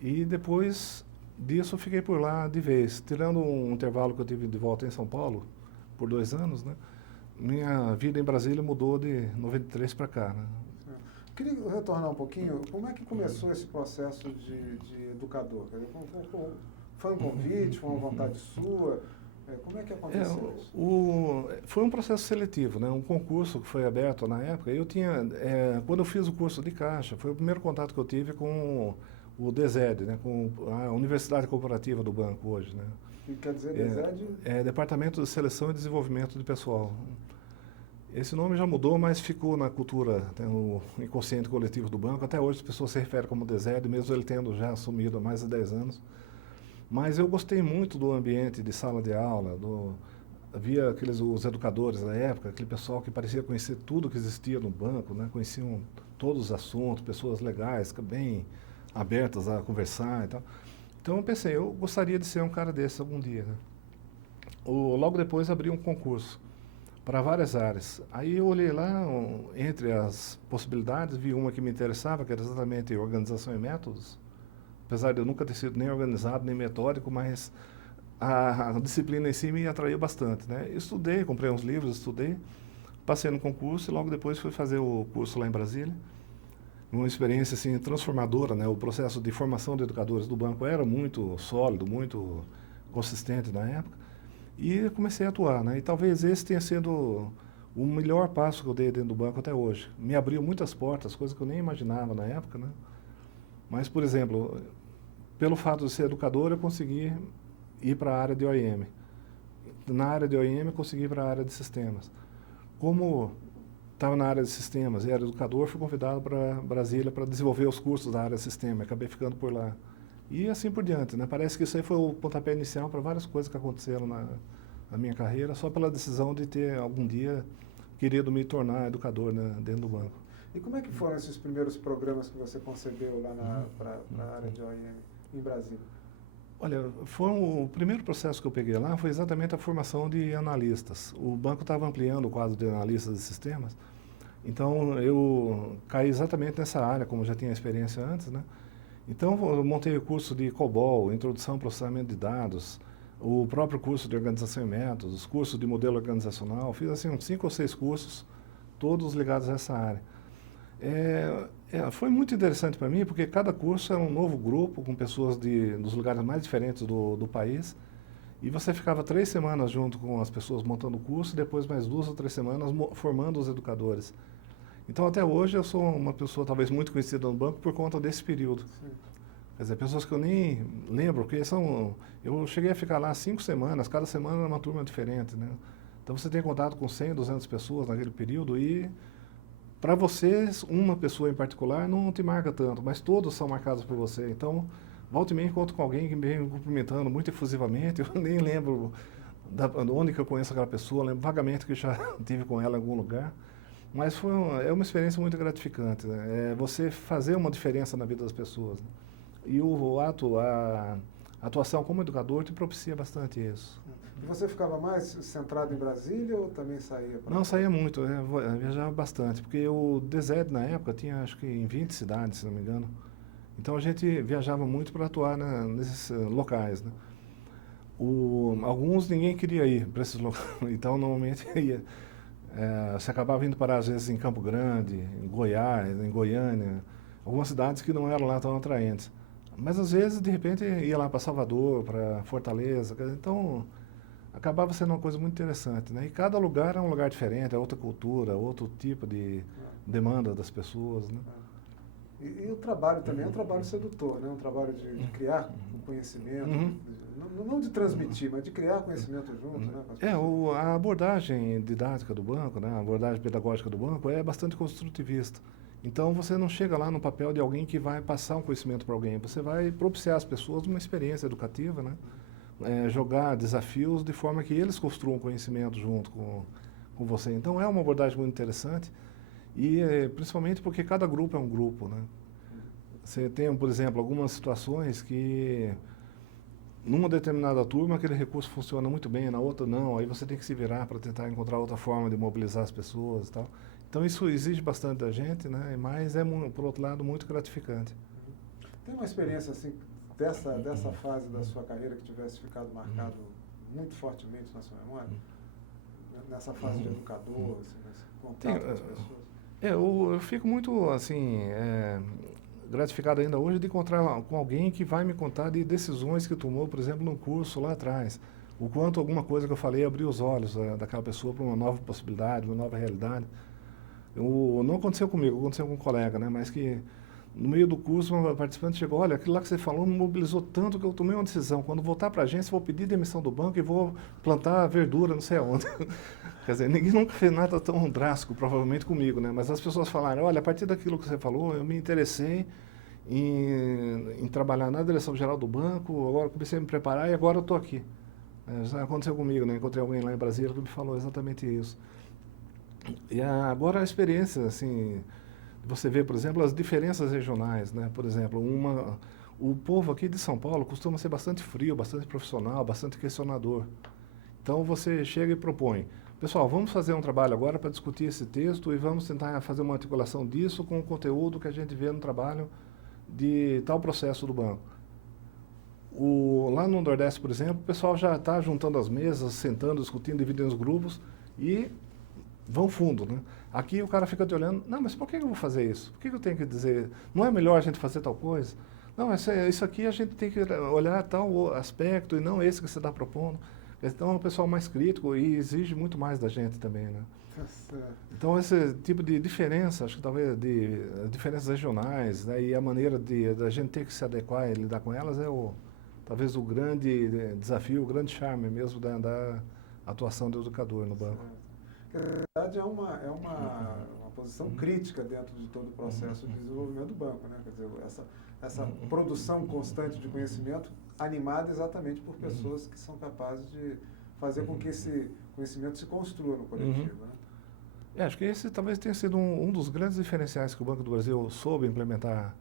E depois disso eu fiquei por lá de vez. Tirando um intervalo que eu tive de volta em São Paulo, por 2 anos, né? Minha vida em Brasília mudou de 93 para cá, né? Queria retornar um pouquinho, como é que começou esse processo de educador? Foi um convite, foi uma vontade sua? Como é que aconteceu isso? Foi um processo seletivo, né? Um concurso que foi aberto na época. Quando eu fiz o curso de Caixa, foi o primeiro contato que eu tive com o DESED, né? Com a Universidade Corporativa do banco hoje, né? Que quer dizer DESED? Departamento de Seleção e Desenvolvimento de Pessoal. Esse nome já mudou, mas ficou na cultura, no inconsciente coletivo do banco. Até hoje as pessoas se referem como DESED, mesmo ele tendo já assumido há mais de 10 anos. Mas eu gostei muito do ambiente de sala de aula, havia os educadores da época, aquele pessoal que parecia conhecer tudo que existia no banco, né? Conheciam todos os assuntos, pessoas legais, bem abertas a conversar e tal. Então eu pensei, eu gostaria de ser um cara desse algum dia, né? Logo depois abri um concurso para várias áreas. Aí eu olhei lá, entre as possibilidades, vi uma que me interessava, que era exatamente organização e métodos. Apesar de eu nunca ter sido nem organizado, nem metódico, mas a disciplina em si me atraiu bastante, né? Estudei, comprei uns livros, estudei, passei no concurso e logo depois fui fazer o curso lá em Brasília. Uma experiência assim transformadora, né? O processo de formação de educadores do banco era muito sólido, muito consistente na época. E comecei a atuar, né? E talvez esse tenha sido o melhor passo que eu dei dentro do banco até hoje. Me abriu muitas portas, coisas que eu nem imaginava na época, né? Mas, por exemplo, pelo fato de ser educador, eu consegui ir para a área de OIM. Na área de OIM, eu consegui ir para a área de sistemas. Como estava na área de sistemas e era educador, fui convidado para Brasília para desenvolver os cursos da área de sistema. Acabei ficando por lá. E assim por diante, né? Parece que isso aí foi o pontapé inicial para várias coisas que aconteceram na minha carreira, só pela decisão de ter algum dia querido me tornar educador, né, dentro do banco. E como é que foram esses primeiros programas que você concebeu lá na área de OIM em Brasília? Olha, o primeiro processo que eu peguei lá foi exatamente a formação de analistas. O banco estava ampliando o quadro de analistas de sistemas, então eu caí exatamente nessa área, como já tinha experiência antes, né? Então eu montei o curso de COBOL, Introdução ao Processamento de Dados, o próprio curso de Organização e Métodos, os cursos de Modelo Organizacional, fiz assim uns 5 ou 6 cursos, todos ligados a essa área. Foi muito interessante para mim, porque cada curso era um novo grupo, com pessoas dos lugares mais diferentes do país, e você ficava 3 semanas junto com as pessoas montando o curso, e depois mais 2 ou 3 semanas formando os educadores. Então, até hoje, eu sou uma pessoa talvez muito conhecida no banco por conta desse período. Sim. Quer dizer, pessoas que eu nem lembro, porque eu cheguei a ficar lá 5 semanas, cada semana era uma turma diferente, né? Então, você tem contato com 100, 200 pessoas naquele período e, para vocês, uma pessoa em particular não te marca tanto, mas todos são marcados por você. Então, volta e meia encontro com alguém que me vem cumprimentando muito efusivamente, eu nem lembro de onde que eu conheço aquela pessoa, lembro vagamente que já tive com ela em algum lugar. Mas é uma experiência muito gratificante, né? Você fazer uma diferença na vida das pessoas, né? E a atuação como educador te propicia bastante isso. E você ficava mais centrado em Brasília ou também saía para... Não, saía muito, eu viajava bastante, porque o DZED na época tinha acho que em 20 cidades, se não me engano. Então a gente viajava muito para atuar nesses locais, né? Alguns ninguém queria ir para esses locais, então normalmente ia. Você acabava indo parar às vezes em Campo Grande, em Goiás, em Goiânia, algumas cidades que não eram lá tão atraentes. Mas às vezes, de repente, ia lá para Salvador, para Fortaleza, então acabava sendo uma coisa muito interessante, né? E cada lugar é um lugar diferente, é outra cultura, outro tipo de demanda das pessoas, né? E o trabalho também é um trabalho sedutor, né? Um trabalho de criar conhecimento, não de transmitir, mas de criar conhecimento junto, né? A abordagem didática do banco, né? A abordagem pedagógica do banco é bastante construtivista. Então você não chega lá no papel de alguém que vai passar um conhecimento para alguém, você vai propiciar às pessoas uma experiência educativa, né? Jogar desafios de forma que eles construam conhecimento junto com você. Então é uma abordagem muito interessante e principalmente porque cada grupo é um grupo, né? Você tem, por exemplo, algumas situações que numa determinada turma aquele recurso funciona muito bem, na outra não, aí você tem que se virar para tentar encontrar outra forma de mobilizar as pessoas e tal. Então isso exige bastante da gente, né? Mas é, por outro lado, muito gratificante. Tem uma experiência assim dessa fase da sua carreira que tivesse ficado marcado muito fortemente na sua memória? Nessa fase de educador, assim, nesse contato com as pessoas? Eu fico muito, assim, gratificado ainda hoje de encontrar com alguém que vai me contar de decisões que tomou, por exemplo, no curso lá atrás. O quanto alguma coisa que eu falei abriu os olhos daquela pessoa para uma nova possibilidade, uma nova realidade. Não aconteceu comigo, aconteceu com um colega, né? Mas que no meio do curso uma participante chegou, olha, aquilo lá que você falou me mobilizou tanto que eu tomei uma decisão. Quando voltar para a agência, vou pedir demissão do banco e vou plantar verdura, não sei aonde. Quer dizer, ninguém nunca fez nada tão drástico, provavelmente comigo, né? Mas as pessoas falaram, olha, a partir daquilo que você falou, eu me interessei em trabalhar na direção geral do banco, agora comecei a me preparar e agora eu estou aqui. Já aconteceu comigo, né? Encontrei alguém lá em Brasília que me falou exatamente isso. E agora a experiência, assim, você vê, por exemplo, as diferenças regionais, né? Por exemplo, o povo aqui de São Paulo costuma ser bastante frio, bastante profissional, bastante questionador. Então você chega e propõe, pessoal, vamos fazer um trabalho agora para discutir esse texto e vamos tentar fazer uma articulação disso com o conteúdo que a gente vê no trabalho de tal processo do banco. Lá no Nordeste, por exemplo, o pessoal já está juntando as mesas, sentando, discutindo, dividindo os grupos e vão fundo, né? Aqui o cara fica te olhando, não, mas por que eu vou fazer isso? Por que eu tenho que dizer, não é melhor a gente fazer tal coisa? Não, isso aqui a gente tem que olhar tal aspecto e não esse que você está propondo. Então é um pessoal mais crítico e exige muito mais da gente também, né? Então esse tipo de diferença, acho que talvez de diferenças regionais, né, e a maneira da gente ter que se adequar e lidar com elas talvez o grande desafio, o grande charme mesmo da atuação do educador no banco. Na verdade é uma posição crítica dentro de todo o processo de desenvolvimento do banco, né? Quer dizer, essa produção constante de conhecimento animada exatamente por pessoas que são capazes de fazer com que esse conhecimento se construa no coletivo, né? Acho que esse talvez tenha sido um dos grandes diferenciais que o Banco do Brasil soube implementar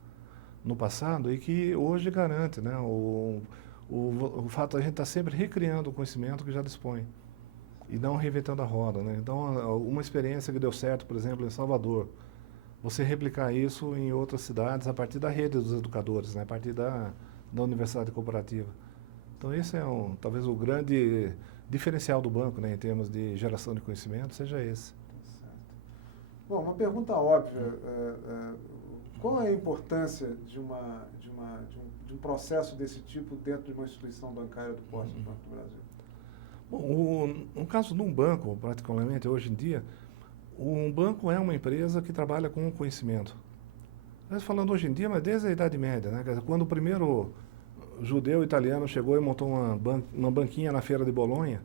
no passado e que hoje garante, né, o fato de a gente estar sempre recriando o conhecimento que já dispõe e não reinventando a roda, né? Então, uma experiência que deu certo, por exemplo, em Salvador, você replicar isso em outras cidades a partir da rede dos educadores, né, a partir da universidade corporativa. Então, esse é talvez o grande diferencial do banco, né, em termos de geração de conhecimento, seja esse. Bom, uma pergunta óbvia, qual é a importância de um processo desse tipo dentro de uma instituição bancária do porte do Banco do Brasil? Bom, no caso de um banco, particularmente hoje em dia, um banco é uma empresa que trabalha com o conhecimento. Nós falando hoje em dia, mas desde a Idade Média, né? Quer dizer, quando o primeiro judeu italiano chegou e montou uma banquinha na Feira de Bolonha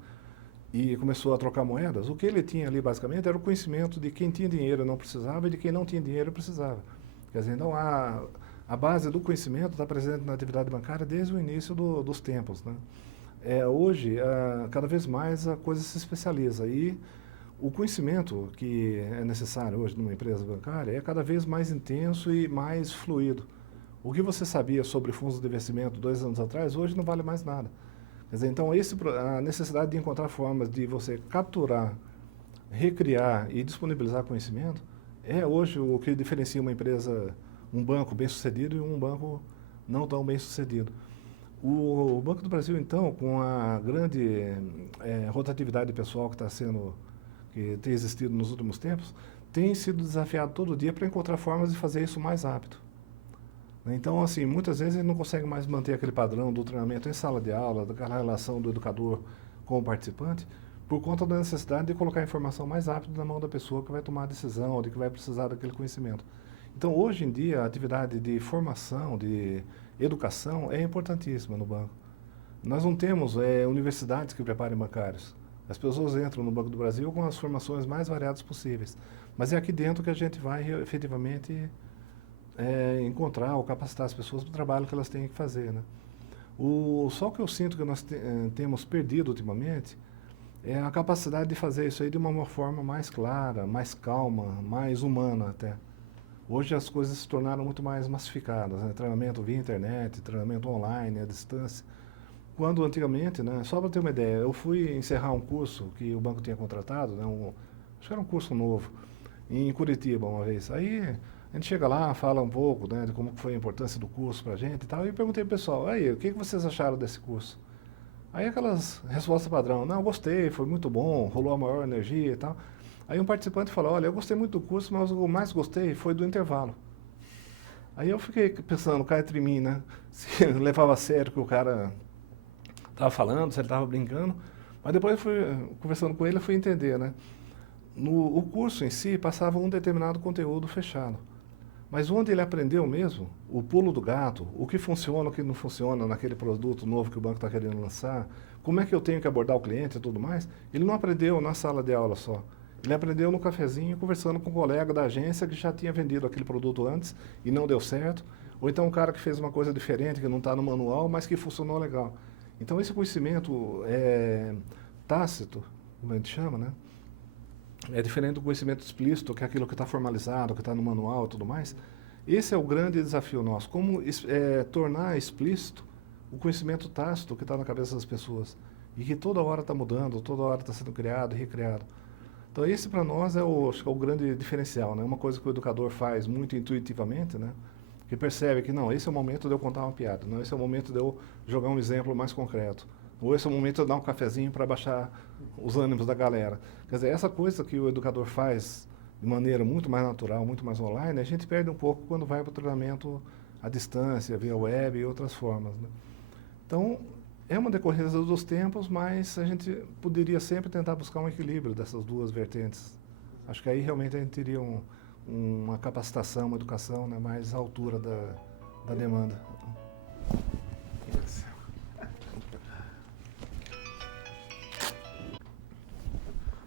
e começou a trocar moedas, o que ele tinha ali basicamente era o conhecimento de quem tinha dinheiro e não precisava e de quem não tinha dinheiro e precisava. Quer dizer, então a base do conhecimento está presente na atividade bancária desde o início dos tempos, né? Hoje, cada vez mais a coisa se especializa e o conhecimento que é necessário hoje numa empresa bancária é cada vez mais intenso e mais fluido. O que você sabia sobre fundos de investimento 2 anos atrás, hoje não vale mais nada. Quer dizer, então, a necessidade de encontrar formas de você capturar, recriar e disponibilizar conhecimento é hoje o que diferencia uma empresa, um banco bem-sucedido e um banco não tão bem-sucedido. O Banco do Brasil, então, com a grande rotatividade pessoal que tem existido nos últimos tempos, tem sido desafiado todo dia para encontrar formas de fazer isso mais rápido. Então, assim, muitas vezes ele não consegue mais manter aquele padrão do treinamento em sala de aula, daquela relação do educador com o participante, por conta da necessidade de colocar a informação mais rápido na mão da pessoa que vai tomar a decisão, ou de que vai precisar daquele conhecimento. Então, hoje em dia, a atividade de formação, de educação, é importantíssima no banco. Nós não temos universidades que preparem bancários. As pessoas entram no Banco do Brasil com as formações mais variadas possíveis. Mas é aqui dentro que a gente vai efetivamente encontrar ou capacitar as pessoas para o trabalho que elas têm que fazer, né? Só que eu sinto que nós temos perdido ultimamente é a capacidade de fazer isso aí de uma forma mais clara, mais calma, mais humana até. Hoje as coisas se tornaram muito mais massificadas, né? Treinamento via internet, treinamento online, à distância. Quando antigamente, né, só para ter uma ideia, eu fui encerrar um curso que o banco tinha contratado, né, acho que era um curso novo, em Curitiba uma vez. Aí a gente chega lá, fala um pouco, né, de como foi a importância do curso para a gente e tal, e eu perguntei pro pessoal, aí, o que vocês acharam desse curso? Aí aquelas respostas padrão, não, gostei, foi muito bom, rolou a maior energia e tal. Aí um participante falou, olha, eu gostei muito do curso, mas o que eu mais gostei foi do intervalo. Aí eu fiquei pensando, cá entre mim, né, se eu levava a sério o que o cara estava falando, se ele estava brincando, mas depois eu fui conversando com ele, eu fui entender, né. O curso em si passava um determinado conteúdo fechado. Mas onde ele aprendeu mesmo, o pulo do gato, o que funciona, o que não funciona naquele produto novo que o banco está querendo lançar, como é que eu tenho que abordar o cliente e tudo mais, ele não aprendeu na sala de aula só. Ele aprendeu no cafezinho, conversando com um colega da agência que já tinha vendido aquele produto antes e não deu certo, ou então um cara que fez uma coisa diferente, que não está no manual, mas que funcionou legal. Então esse conhecimento tácito, como a gente chama, né? É diferente do conhecimento explícito, que é aquilo que está formalizado, que está no manual e tudo mais. Esse é o grande desafio nosso, como tornar explícito o conhecimento tácito que está na cabeça das pessoas e que toda hora está mudando, toda hora está sendo criado e recriado. Então esse para nós acho que é o grande diferencial, né? Uma coisa que o educador faz muito intuitivamente, né? Que percebe que não, esse é o momento de eu contar uma piada, não, esse é o momento de eu jogar um exemplo mais concreto. Ou esse é o momento de eu dar um cafezinho para baixar os ânimos da galera. Quer dizer, essa coisa que o educador faz de maneira muito mais natural, muito mais online, a gente perde um pouco quando vai para o treinamento à distância, via web e outras formas, né? Então, é uma decorrência dos tempos, mas a gente poderia sempre tentar buscar um equilíbrio dessas duas vertentes. Acho que aí realmente a gente teria uma capacitação, uma educação, né, mais à altura da demanda.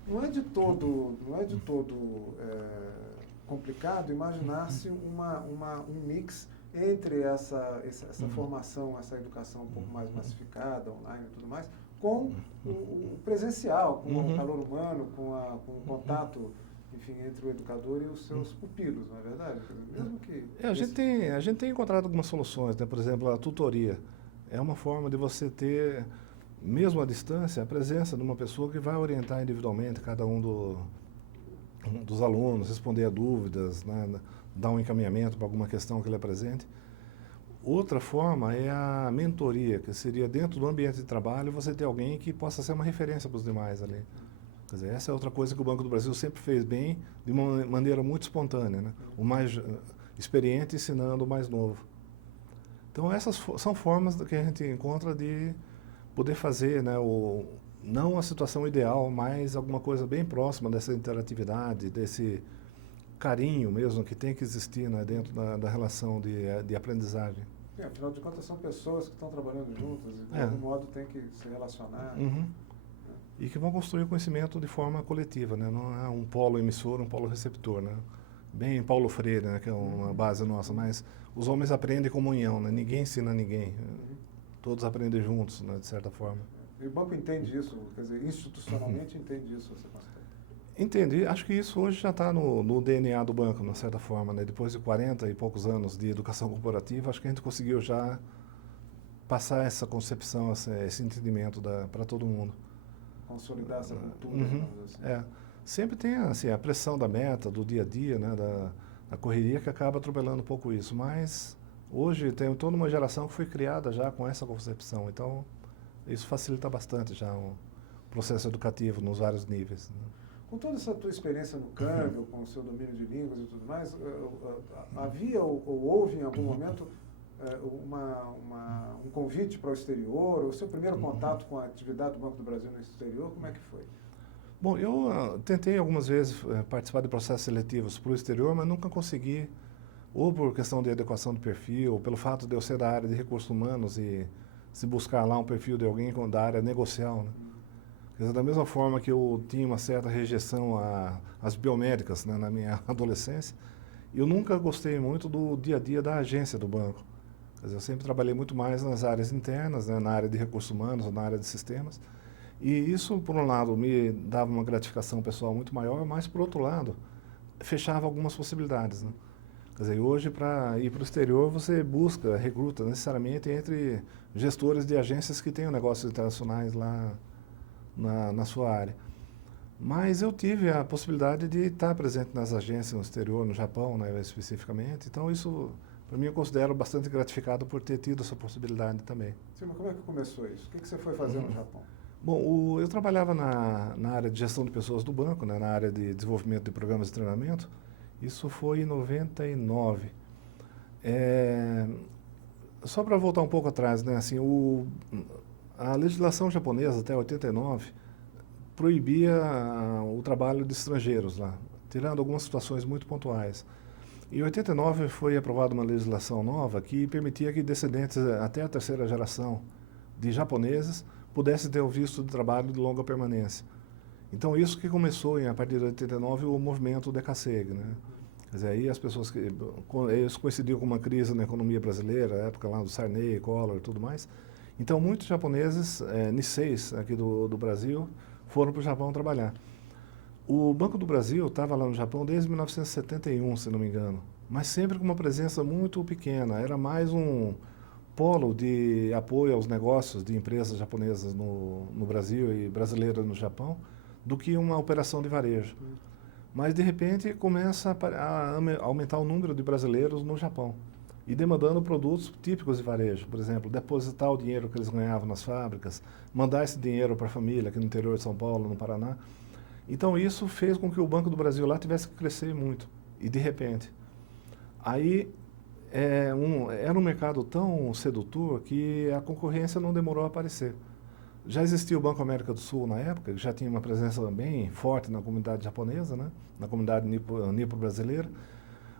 Não é de todo complicado imaginar-se um mix entre essa formação, essa educação um pouco mais massificada, online e tudo mais, com o presencial, com o calor humano, com o contato, enfim, entre o educador e os seus pupilos, não é verdade? Mesmo que a gente tem encontrado algumas soluções, né? Por exemplo, a tutoria. É uma forma de você ter, mesmo à distância, a presença de uma pessoa que vai orientar individualmente cada um dos alunos, responder a dúvidas, né, dar um encaminhamento para alguma questão que ele apresente. Outra forma é a mentoria, que seria dentro do ambiente de trabalho você ter alguém que possa ser uma referência para os demais ali. Quer dizer, essa é outra coisa que o Banco do Brasil sempre fez bem, de uma maneira muito espontânea, né? O mais experiente ensinando o mais novo. Então essas são formas que a gente encontra de poder fazer, né, não a situação ideal, mas alguma coisa bem próxima dessa interatividade, desse carinho mesmo que tem que existir, né, dentro da relação de aprendizagem. Afinal de contas, são pessoas que estão trabalhando juntas e de algum modo têm que se relacionar. E que vão construir o conhecimento de forma coletiva, né? Não é um polo emissor, um polo receptor, né? Bem Paulo Freire, né, que é uma base nossa, mas os homens aprendem em comunhão, né? Ninguém ensina ninguém. Todos aprendem juntos, né, de certa forma. E o banco entende isso, quer dizer, institucionalmente entende isso, você considera? Entendi. Acho que isso hoje já está no DNA do banco, de certa forma, né? Depois de 40 e poucos anos de educação corporativa, acho que a gente conseguiu já passar essa concepção, esse entendimento para todo mundo. Consolidar essa cultura, Uhum. digamos assim. É. Sempre tem assim, a pressão da meta, do dia a dia, né? Da correria que acaba atropelando um pouco isso. Mas hoje tem toda uma geração que foi criada já com essa concepção. Então, isso facilita bastante já o processo educativo nos vários níveis, né? Com toda essa tua experiência no câmbio, com o seu domínio de línguas e tudo mais, havia ou houve em algum momento um convite para o exterior? O seu primeiro contato com a atividade do Banco do Brasil no exterior, como é que foi? Bom, eu tentei algumas vezes participar de processos seletivos para o exterior, mas nunca consegui, ou por questão de adequação de perfil, ou pelo fato de eu ser da área de recursos humanos e se buscar lá um perfil de alguém da área negocial, né? Quer dizer, da mesma forma que eu tinha uma certa rejeição às biomédicas, né, na minha adolescência, eu nunca gostei muito do dia a dia da agência do banco. Quer dizer, eu sempre trabalhei muito mais nas áreas internas, né, na área de recursos humanos ou na área de sistemas. E isso, por um lado, me dava uma gratificação pessoal muito maior, mas, por outro lado, fechava algumas possibilidades, né? Quer dizer, hoje, para ir para o exterior, você busca, recruta necessariamente entre gestores de agências que tenham negócios internacionais lá na sua área. Mas eu tive a possibilidade de estar presente nas agências no exterior, no Japão, né, especificamente. Então, isso, para mim, eu considero bastante gratificado por ter tido essa possibilidade também. Sim, mas como é que começou isso? O que você foi fazer no Japão? Bom, eu trabalhava na área de gestão de pessoas do banco, né, na área de desenvolvimento de programas de treinamento. Isso foi em 99. Só para voltar um pouco atrás, né, assim, a legislação japonesa, até 89, proibia o trabalho de estrangeiros lá, tirando algumas situações muito pontuais. Em 89 foi aprovada uma legislação nova que permitia que descendentes até a terceira geração de japoneses pudessem ter o visto de trabalho de longa permanência. Então, isso que começou, a partir de 89, o movimento DECASEG, né? Quer dizer, aí as pessoas eles coincidiam com uma crise na economia brasileira, a época lá do Sarney, Collor e tudo mais. Então, muitos japoneses, Nisseis, aqui do Brasil, foram para o Japão trabalhar. O Banco do Brasil estava lá no Japão desde 1971, se não me engano, mas sempre com uma presença muito pequena. Era mais um polo de apoio aos negócios de empresas japonesas no Brasil e brasileiras no Japão, do que uma operação de varejo. Mas, de repente, começa a aumentar o número de brasileiros no Japão e demandando produtos típicos de varejo. Por exemplo, depositar o dinheiro que eles ganhavam nas fábricas, mandar esse dinheiro para a família aqui no interior de São Paulo, no Paraná. Então, isso fez com que o Banco do Brasil lá tivesse que crescer muito. E, de repente, aí era um mercado tão sedutor que a concorrência não demorou a aparecer. Já existia o Banco América do Sul na época, que já tinha uma presença bem forte na comunidade japonesa, né? Na comunidade nipo-brasileira.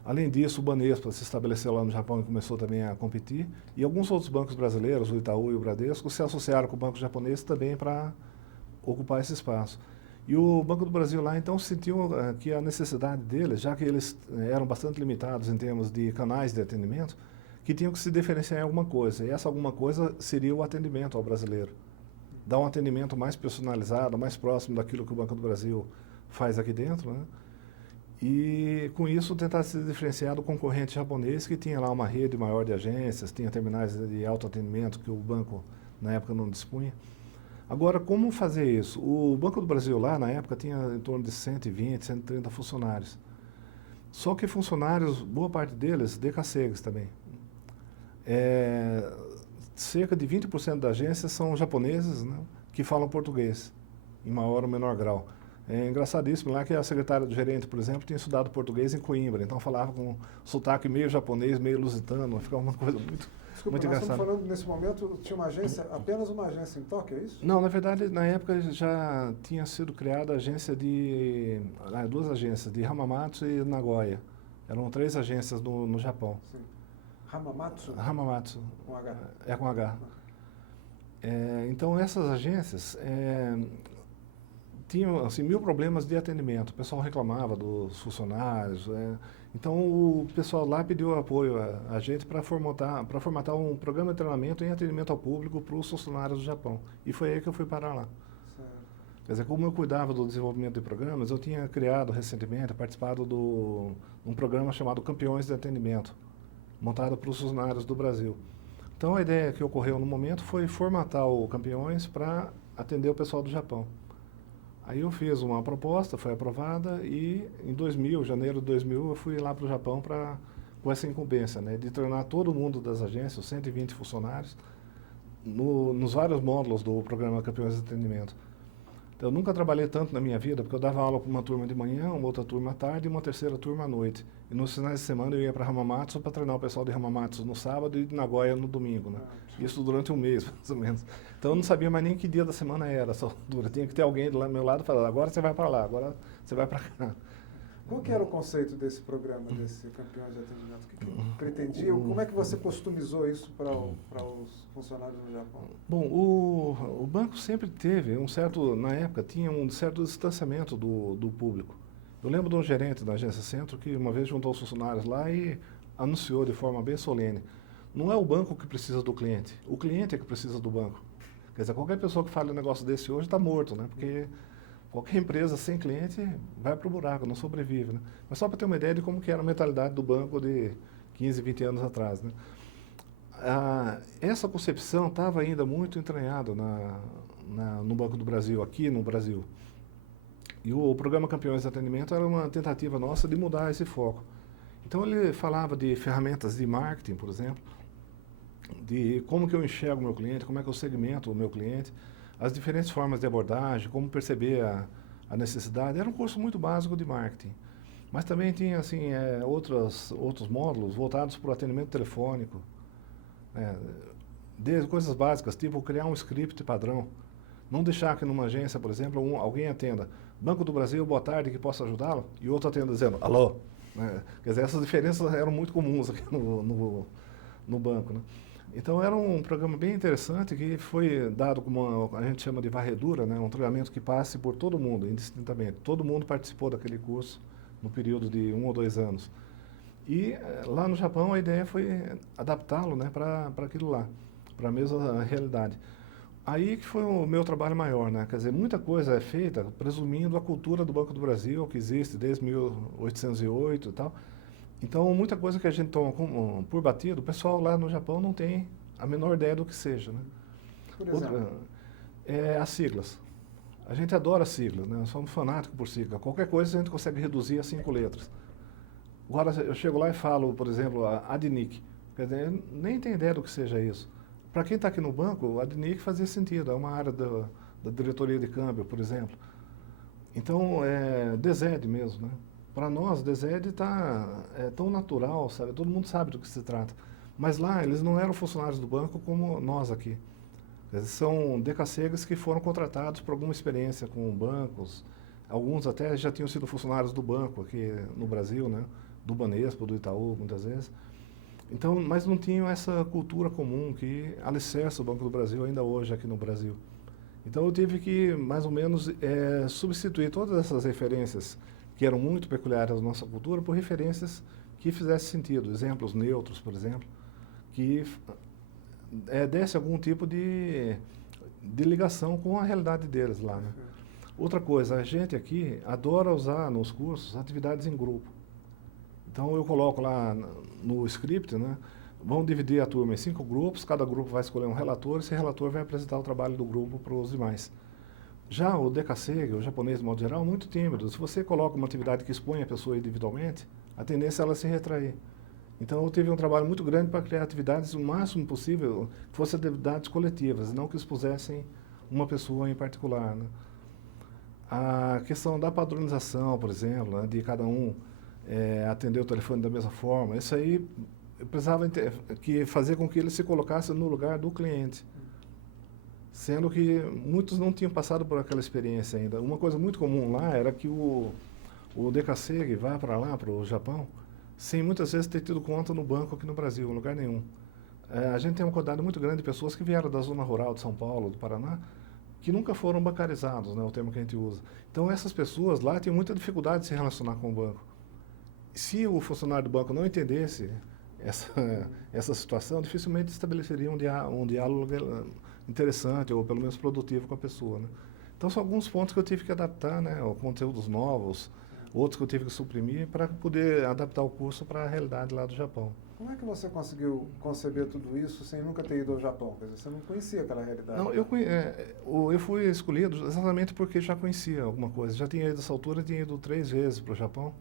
Além disso, o Banespa se estabeleceu lá no Japão e começou também a competir. E alguns outros bancos brasileiros, o Itaú e o Bradesco, se associaram com o banco japonês também para ocupar esse espaço. E o Banco do Brasil lá, então, sentiu que a necessidade deles, já que eles eram bastante limitados em termos de canais de atendimento, que tinham que se diferenciar em alguma coisa. E essa alguma coisa seria o atendimento ao brasileiro. Dar um atendimento mais personalizado, mais próximo daquilo que o Banco do Brasil faz aqui dentro, né? E, com isso, tentar se diferenciar do concorrente japonês, que tinha lá uma rede maior de agências, tinha terminais de autoatendimento que o banco, na época, não dispunha. Agora, como fazer isso? O Banco do Brasil lá, na época, tinha em torno de 120, 130 funcionários. Só que funcionários, boa parte deles, DECASEGs também. Cerca de 20% da agência são japoneses, né, que falam português, em maior ou menor grau. É engraçadíssimo lá que a secretária do gerente, por exemplo, tinha estudado português em Coimbra, então falava com sotaque meio japonês, meio lusitano, ficava uma coisa muito engraçada. Nós estamos falando, nesse momento, tinha uma agência, apenas uma agência em Tóquio, é isso? Não, na verdade, na época já tinha sido criada a agência duas agências, de Hamamatsu e Nagoya. Eram 3 agências no Japão. Sim. Hamamatsu? Hamamatsu. Com H. É com H. Então, essas agências tinham assim, 1000 problemas de atendimento. O pessoal reclamava dos funcionários. Então, o pessoal lá pediu apoio a gente para formatar um programa de treinamento em atendimento ao público para os funcionários do Japão. E foi aí que eu fui parar lá. Certo. Quer dizer, como eu cuidava do desenvolvimento de programas, eu tinha criado recentemente, participado de um programa chamado Campeões de Atendimento, montado para os funcionários do Brasil. Então a ideia que ocorreu no momento foi formatar o Campeões para atender o pessoal do Japão. Aí eu fiz uma proposta, foi aprovada e em 2000, janeiro de 2000, eu fui lá para o Japão com essa incumbência, né, de treinar todo mundo das agências, os 120 funcionários, nos vários módulos do programa Campeões de Atendimento. Então, eu nunca trabalhei tanto na minha vida, porque eu dava aula para uma turma de manhã, uma outra turma à tarde e uma terceira turma à noite. E nos finais de semana eu ia para Hamamatsu para treinar o pessoal de Hamamatsu no sábado e de Nagoya no domingo, né? Isso durante um mês, mais ou menos. Então eu não sabia mais nem que dia da semana era essa altura. Tinha que ter alguém do meu lado falando, agora você vai para lá, agora você vai para cá. Qual que era o conceito desse programa, desse Campeões de Atendimento? O que pretendia? Como é que você customizou isso para os funcionários no Japão? Bom, o banco sempre teve na época, tinha um certo distanciamento do público. Eu lembro de um gerente da Agência Centro que uma vez juntou os funcionários lá e anunciou de forma bem solene, não é o banco que precisa do cliente, o cliente é que precisa do banco. Quer dizer, qualquer pessoa que fale um negócio desse hoje está morto, né? Porque qualquer empresa sem cliente vai para o buraco, não sobrevive, né? Mas só para ter uma ideia de como que era a mentalidade do banco de 15, 20 anos atrás, né? Essa concepção estava ainda muito entranhada no Banco do Brasil, aqui no Brasil. E o programa Campeões de Atendimento era uma tentativa nossa de mudar esse foco. Então ele falava de ferramentas de marketing, por exemplo, de como que eu enxergo o meu cliente, como é que eu segmento o meu cliente, as diferentes formas de abordagem, como perceber a necessidade. Era um curso muito básico de marketing. Mas também tinha assim, outros módulos voltados para o atendimento telefônico, desde coisas básicas, tipo criar um script padrão. Não deixar que numa agência, por exemplo, alguém atenda, Banco do Brasil, boa tarde, que posso ajudá-lo? E outro atenda dizendo, alô? Quer dizer, essas diferenças eram muito comuns aqui no banco, né? Então era um programa bem interessante que foi dado como a gente chama de varredura, né? Um treinamento que passe por todo mundo, indistintamente. Todo mundo participou daquele curso no período de 1 ou 2 anos. E lá no Japão a ideia foi adaptá-lo, né, para aquilo lá, para a mesma realidade. Aí que foi o meu trabalho maior, né? Quer dizer, muita coisa é feita presumindo a cultura do Banco do Brasil, que existe desde 1808 e tal. Então, muita coisa que a gente toma por batido, o pessoal lá no Japão não tem a menor ideia do que seja, né? Por exemplo? As siglas. A gente adora siglas, né? Nós somos fanáticos por sigla. Qualquer coisa a gente consegue reduzir a 5 letras. Agora, eu chego lá e falo, por exemplo, a ADNIC. Quer dizer, nem tem ideia do que seja isso. Para quem está aqui no banco, a ADNIC fazia sentido. É uma área da diretoria de câmbio, por exemplo. Então, DZED mesmo, né? Para nós, DZED é tão natural, sabe? Todo mundo sabe do que se trata. Mas lá, eles não eram funcionários do banco como nós aqui. Eles são decassegas que foram contratados por alguma experiência com bancos. Alguns até já tinham sido funcionários do banco aqui no Brasil, né? Do Banespa, do Itaú, muitas vezes. Então, mas não tinham essa cultura comum que alicerça o Banco do Brasil ainda hoje aqui no Brasil. Então eu tive que, mais ou menos, substituir todas essas referências que eram muito peculiares à nossa cultura por referências que fizessem sentido. Exemplos neutros, por exemplo, que desse algum tipo de ligação com a realidade deles lá, né? Outra coisa, a gente aqui adora usar nos cursos atividades em grupo. Então eu coloco lá no script, né? Vamos dividir a turma em 5 grupos, cada grupo vai escolher um relator, e esse relator vai apresentar o trabalho do grupo para os demais. Já o DKSEG, o japonês de modo geral, é muito tímido. Se você coloca uma atividade que expõe a pessoa individualmente, a tendência é ela se retrair. Então eu tive um trabalho muito grande para criar atividades o máximo possível, que fossem atividades coletivas, não que expusessem uma pessoa em particular, né? A questão da padronização, por exemplo, né, de cada um atender o telefone da mesma forma, isso aí eu precisava fazer com que ele se colocasse no lugar do cliente. Sendo que muitos não tinham passado por aquela experiência ainda. Uma coisa muito comum lá era que o DKSEG vá para lá, para o Japão, sem muitas vezes ter tido conta no banco aqui no Brasil, em lugar nenhum. A gente tem uma quantidade muito grande de pessoas que vieram da zona rural de São Paulo, do Paraná, que nunca foram bancarizados, né, o termo que a gente usa. Então essas pessoas lá tinham muita dificuldade de se relacionar com o banco. Se o funcionário do banco não entendesse essa situação, dificilmente estabeleceria um diálogo interessante ou pelo menos produtivo com a pessoa, né? Então são alguns pontos que eu tive que adaptar, né, conteúdos novos, outros que eu tive que suprimir para poder adaptar o curso para a realidade lá do Japão. Como é que você conseguiu conceber tudo isso sem nunca ter ido ao Japão? Quer dizer, você não conhecia aquela realidade? Não, eu fui escolhido exatamente porque já conhecia alguma coisa. Já tinha ido nessa altura, tinha ido 3 vezes para o Japão.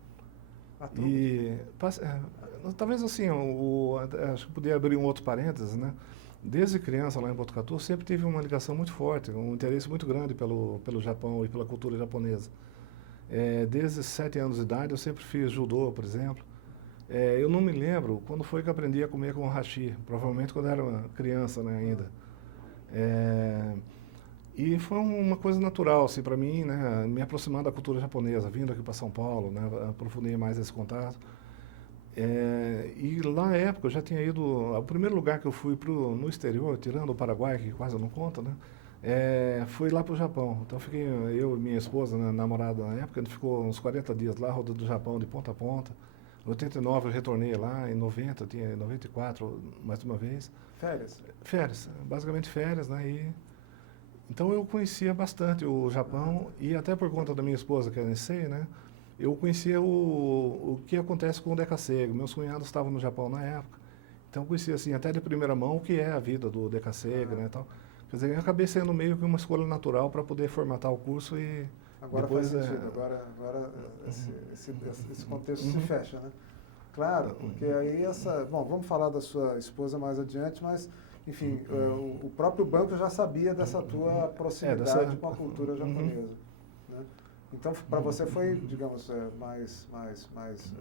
E talvez assim, acho que podia abrir um outro parênteses, né? Desde criança lá em Botucatu, sempre tive uma ligação muito forte, um interesse muito grande pelo Japão e pela cultura japonesa. Desde 7 anos de idade, eu sempre fiz judô, por exemplo. Eu não me lembro quando foi que eu aprendi a comer com hashi, provavelmente quando era uma criança, né, ainda. E foi uma coisa natural, assim, para mim, né, me aproximar da cultura japonesa, vindo aqui para São Paulo, né, aprofundei mais esse contato. E lá na época eu já tinha ido, o primeiro lugar que eu fui no exterior, tirando o Paraguai, que quase não conta, né, fui lá para o Japão. Então fiquei, eu e minha esposa, né, namorada na época, a gente ficou uns 40 dias lá, rodando o Japão de ponta a ponta. Em 89 eu retornei lá, em 90, em 94, mais uma vez. Férias? Férias, basicamente férias, né? Então eu conhecia bastante o Japão e até por conta da minha esposa, que é Nisei, né? Eu conhecia o que acontece com o Dekasego. Meus cunhados estavam no Japão na época. Então eu conhecia, assim, até de primeira mão o que é a vida do Dekasego, né? Tal. Quer dizer, eu acabei sendo meio que uma escolha natural para poder formatar o curso e... Agora depois, faz sentido, agora esse contexto se fecha, né? Claro, porque aí bom, vamos falar da sua esposa mais adiante, mas, enfim, o próprio banco já sabia dessa tua proximidade com a cultura japonesa, né? Então, para você foi, digamos, mais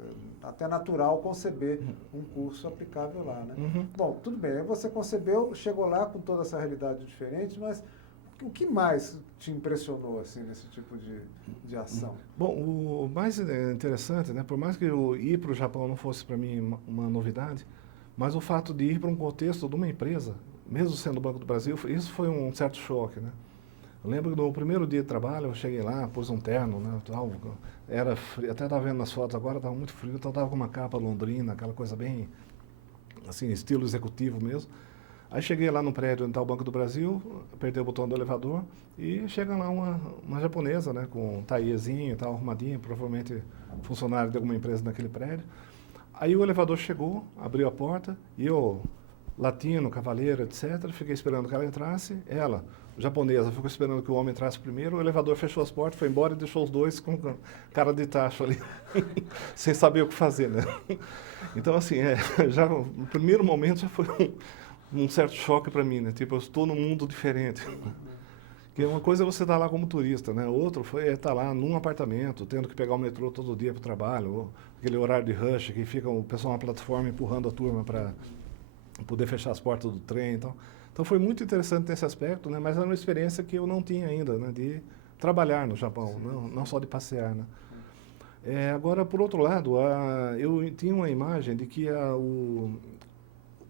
até natural conceber um curso aplicável lá, né? Bom, tudo bem, aí você concebeu, chegou lá com toda essa realidade diferente, mas o que mais te impressionou, assim, nesse tipo de ação? Bom, o mais interessante, né, por mais que eu ir para o Japão não fosse para mim uma novidade, mas o fato de ir para um contexto de uma empresa, mesmo sendo o Banco do Brasil, isso foi um certo choque, né? Eu lembro que no primeiro dia de trabalho eu cheguei lá, pus um terno, né, tal, era frio, até estava vendo nas fotos agora, estava muito frio, então estava com uma capa londrina, aquela coisa bem, assim, estilo executivo mesmo. Aí cheguei lá no prédio onde está o Banco do Brasil, apertei o botão do elevador e chega lá uma japonesa, né, com um taiezinho e tal, arrumadinha, provavelmente funcionário de alguma empresa naquele prédio. Aí o elevador chegou, abriu a porta e eu, latino, cavaleiro, etc., fiquei esperando que ela entrasse. Ela, japonesa, ficou esperando que o homem entrasse primeiro, o elevador fechou as portas, foi embora e deixou os dois com cara de tacho ali, sem saber o que fazer, né? Então, assim, já no primeiro momento já foi um certo choque para mim, né? Tipo, eu estou num mundo diferente. Que uma coisa é você estar lá como turista, né? Outro foi estar lá num apartamento, tendo que pegar o metrô todo dia para o trabalho, ou aquele horário de rush, que fica o pessoal na plataforma empurrando a turma para poder fechar as portas do trem e tal. Então foi muito interessante nesse aspecto, né? Mas era uma experiência que eu não tinha ainda, né? De trabalhar no Japão, não só de passear, né? Agora, por outro lado, eu tinha uma imagem de que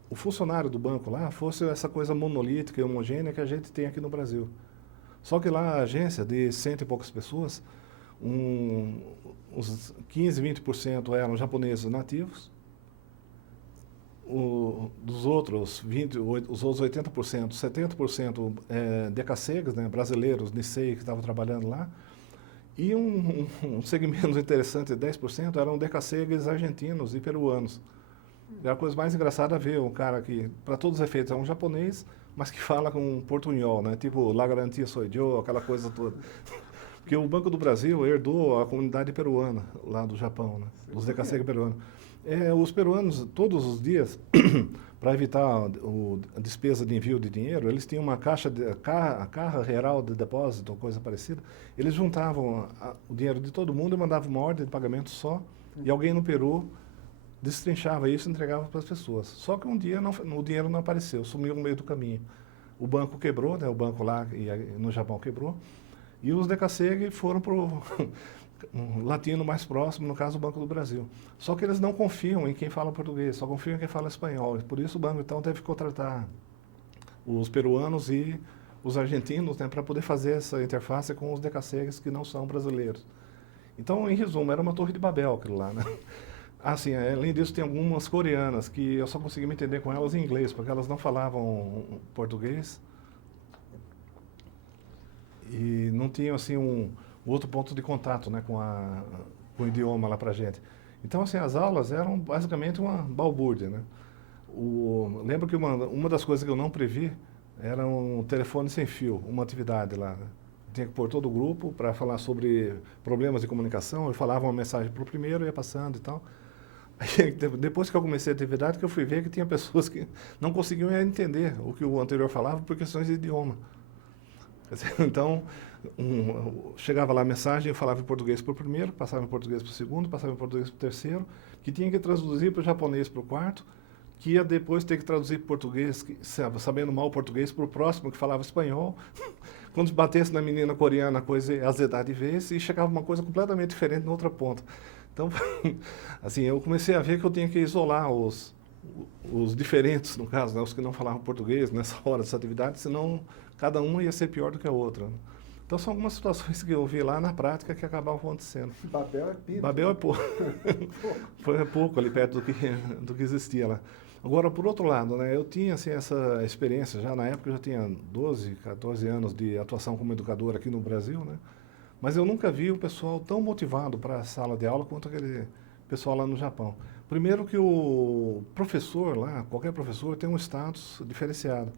o funcionário do banco lá fosse essa coisa monolítica e homogênea que a gente tem aqui no Brasil. Só que lá a agência, de 100 e poucas pessoas, uns 15, 20% eram japoneses nativos, dos outros 20, os outros 80%, 70% decacegas, né, brasileiros, Nisei, que estavam trabalhando lá, e um segmento interessante, 10%, eram decacegas argentinos e peruanos. É a coisa mais engraçada ver um cara que, para todos os efeitos, é um japonês, mas que fala com um portunhol, né? Tipo, La Garantia Soy Yo, aquela coisa toda. Porque o Banco do Brasil herdou a comunidade peruana, lá do Japão, né? Os decassegue peruanos. Os peruanos, todos os dias, para evitar a despesa de envio de dinheiro, eles tinham uma caixa geral de depósito, ou coisa parecida. Eles juntavam o dinheiro de todo mundo e mandavam uma ordem de pagamento só, e alguém no Peru destrinchava isso e entregava para as pessoas. Só que um dia o dinheiro não apareceu, sumiu no meio do caminho. O banco quebrou, né, o banco lá no Japão quebrou, e os decacegue foram para o latino mais próximo, no caso o Banco do Brasil. Só que eles não confiam em quem fala português, só confiam em quem fala espanhol. Por isso o banco então teve que contratar os peruanos e os argentinos, né, para poder fazer essa interface com os decacegues que não são brasileiros. Então, em resumo, era uma torre de Babel aquilo lá, né? Assim, além disso, tem algumas coreanas que eu só consegui me entender com elas em inglês, porque elas não falavam português. E não tinham assim um outro ponto de contato, né, com o idioma lá para a gente. Então, assim, as aulas eram basicamente uma balbúrdia, né? Lembro que uma das coisas que eu não previ era um telefone sem fio, uma atividade lá, né? Tinha que pôr todo o grupo para falar sobre problemas de comunicação. Eu falava uma mensagem para o primeiro, ia passando e tal. Aí, depois que eu comecei a atividade, que eu fui ver que tinha pessoas que não conseguiam entender o que o anterior falava por questões de idioma. Então, chegava lá a mensagem, eu falava em português para o primeiro, passava em português para o segundo, passava em português para o terceiro, que tinha que traduzir para o japonês para o quarto, que ia depois ter que traduzir para o português, sabendo mal o português, para o próximo que falava espanhol. Quando batesse na menina coreana, a coisa ia azedar de vez e chegava uma coisa completamente diferente na outra ponta. Então, assim, eu comecei a ver que eu tinha que isolar os diferentes, no caso, né, os que não falavam português nessa hora dessa atividade, senão cada um ia ser pior do que a outra, né? Então, são algumas situações que eu vi lá na prática que acabavam acontecendo. Babel é pinto. Babel é pouco. Foi pouco ali perto do que existia lá. Agora, por outro lado, né, eu tinha assim, essa experiência, já na época eu já tinha 12, 14 anos de atuação como educador aqui no Brasil, né? Mas eu nunca vi o pessoal tão motivado para a sala de aula quanto aquele pessoal lá no Japão. Primeiro que o professor lá, qualquer professor, tem um status diferenciado.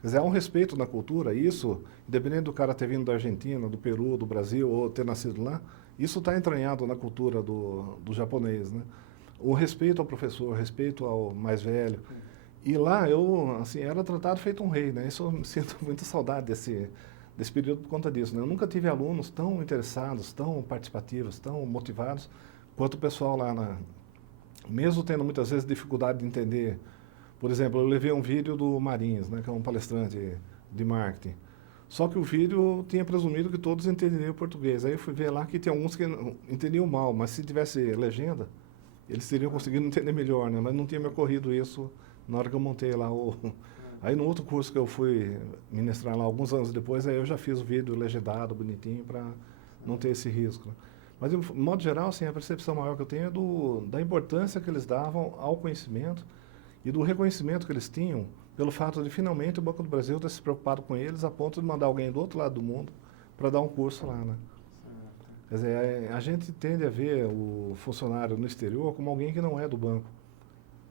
Quer dizer, há um respeito na cultura, isso, independente do cara ter vindo da Argentina, do Peru, do Brasil, ou ter nascido lá, isso está entranhado na cultura do japonês, né? O respeito ao professor, o respeito ao mais velho. E lá eu, assim, era tratado feito um rei, né? Isso eu sinto muita saudade desse período por conta disso, né? Eu nunca tive alunos tão interessados, tão participativos, tão motivados, quanto o pessoal lá, mesmo tendo muitas vezes dificuldade de entender. Por exemplo, eu levei um vídeo do Marins, né, que é um palestrante de marketing. Só que o vídeo tinha presumido que todos entenderiam português. Aí eu fui ver lá que tinha alguns que entendiam mal, mas se tivesse legenda, eles teriam conseguido entender melhor, né? Mas não tinha me ocorrido isso na hora que eu montei lá Aí no outro curso que eu fui ministrar lá alguns anos depois, aí eu já fiz o vídeo legendado, bonitinho, para não ter esse risco, né? Mas, de modo geral, assim, a percepção maior que eu tenho é da importância que eles davam ao conhecimento e do reconhecimento que eles tinham pelo fato de, finalmente, o Banco do Brasil ter se preocupado com eles a ponto de mandar alguém do outro lado do mundo para dar um curso lá, né? Quer dizer, a gente tende a ver o funcionário no exterior como alguém que não é do banco.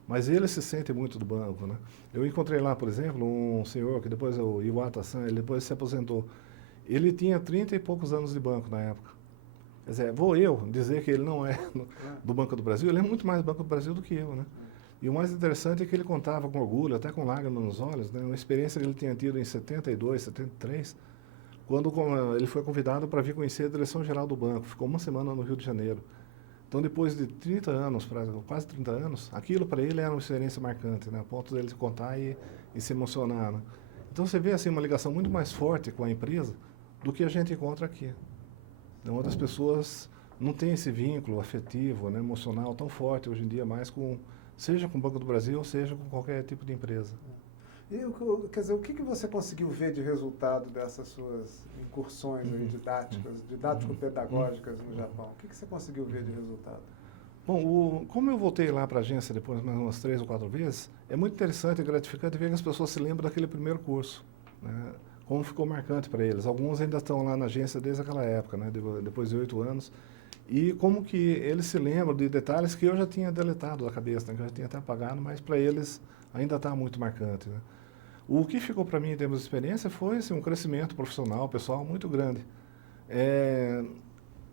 Mas ele se sente muito do banco, né? Eu encontrei lá, por exemplo, um senhor que depois, o Iwata-san, ele depois se aposentou. Ele tinha 30 e poucos anos de banco na época. Quer dizer, vou eu dizer que ele não é do Banco do Brasil, ele é muito mais Banco do Brasil do que eu, né? E o mais interessante é que ele contava com orgulho, até com lágrimas nos olhos, né? Uma experiência que ele tinha tido em 72, 73, quando ele foi convidado para vir conhecer a direção-geral do banco. Ficou uma semana no Rio de Janeiro. Então, depois de 30 anos, quase 30 anos, aquilo para ele era uma experiência marcante, né? A ponto dele contar e se emocionar, né? Então, você vê assim, uma ligação muito mais forte com a empresa do que a gente encontra aqui. Então, outras pessoas não têm esse vínculo afetivo, né, emocional tão forte hoje em dia, mais seja com o Banco do Brasil, seja com qualquer tipo de empresa. E, quer dizer, o que você conseguiu ver de resultado dessas suas incursões aí didático-pedagógicas no Japão? O que você conseguiu ver de resultado? Bom, como eu voltei lá para a agência depois mais umas 3 ou 4 vezes, é muito interessante e gratificante ver que as pessoas se lembram daquele primeiro curso, né? Como ficou marcante para eles. Alguns ainda estão lá na agência desde aquela época, né? Depois de 8 anos. E como que eles se lembram de detalhes que eu já tinha deletado da cabeça, né? Que eu já tinha até apagado, mas para eles ainda está muito marcante, né? O que ficou para mim em termos de experiência foi assim, um crescimento profissional, pessoal, muito grande.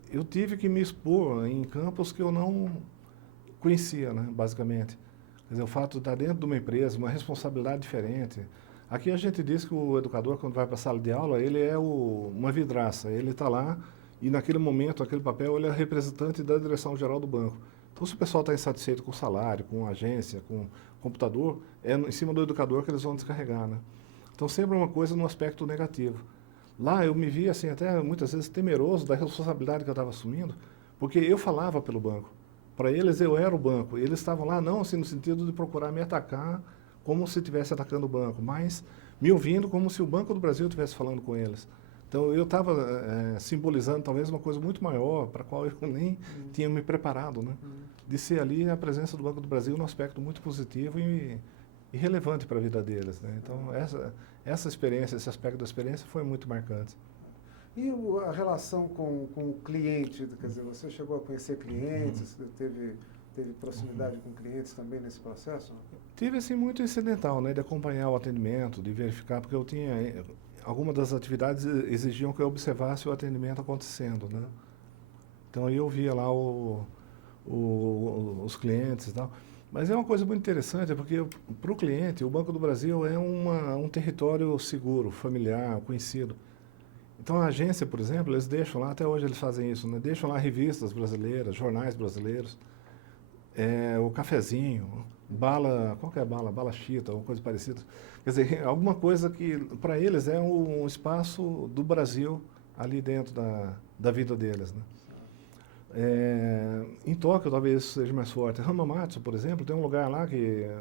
Eu tive que me expor em campos que eu não conhecia, né, basicamente. Quer dizer, o fato de estar dentro de uma empresa, uma responsabilidade diferente. Aqui a gente diz que o educador, quando vai para a sala de aula, ele é uma vidraça. Ele está lá e, naquele momento, aquele papel, ele é representante da direção-geral do banco. Então, se o pessoal está insatisfeito com o salário, com a agência, com o computador, é em cima do educador que eles vão descarregar, né? Então, sempre uma coisa no aspecto negativo. Lá eu me vi, assim, até muitas vezes temeroso da responsabilidade que eu estava assumindo, porque eu falava pelo banco. Para eles, eu era o banco. E eles estavam lá, não assim, no sentido de procurar me atacar como se estivesse atacando o banco, mas me ouvindo como se o Banco do Brasil estivesse falando com eles. Então, eu estava simbolizando talvez uma coisa muito maior, para a qual eu nem tinha me preparado, né? De ser ali a presença do Banco do Brasil num aspecto muito positivo e relevante para a vida deles, né? Então, essa experiência, esse aspecto da experiência foi muito marcante. E a relação com o cliente, quer dizer, você chegou a conhecer clientes, teve proximidade com clientes também nesse processo? Tive, assim, muito incidental, né, de acompanhar o atendimento, de verificar, porque eu tinha, algumas das atividades exigiam que eu observasse o atendimento acontecendo, né. Então, aí eu via lá os clientes e tal. Mas é uma coisa muito interessante, porque para o cliente, o Banco do Brasil é um território seguro, familiar, conhecido. Então, a agência, por exemplo, eles deixam lá, até hoje eles fazem isso, né? Deixam lá revistas brasileiras, jornais brasileiros, o cafezinho, bala, qual que é a bala? Bala chita, ou coisa parecida. Quer dizer, alguma coisa que, para eles, é um espaço do Brasil ali dentro da vida deles, né? Em Tóquio, talvez isso seja mais forte. Hamamatsu, por exemplo, tem um lugar lá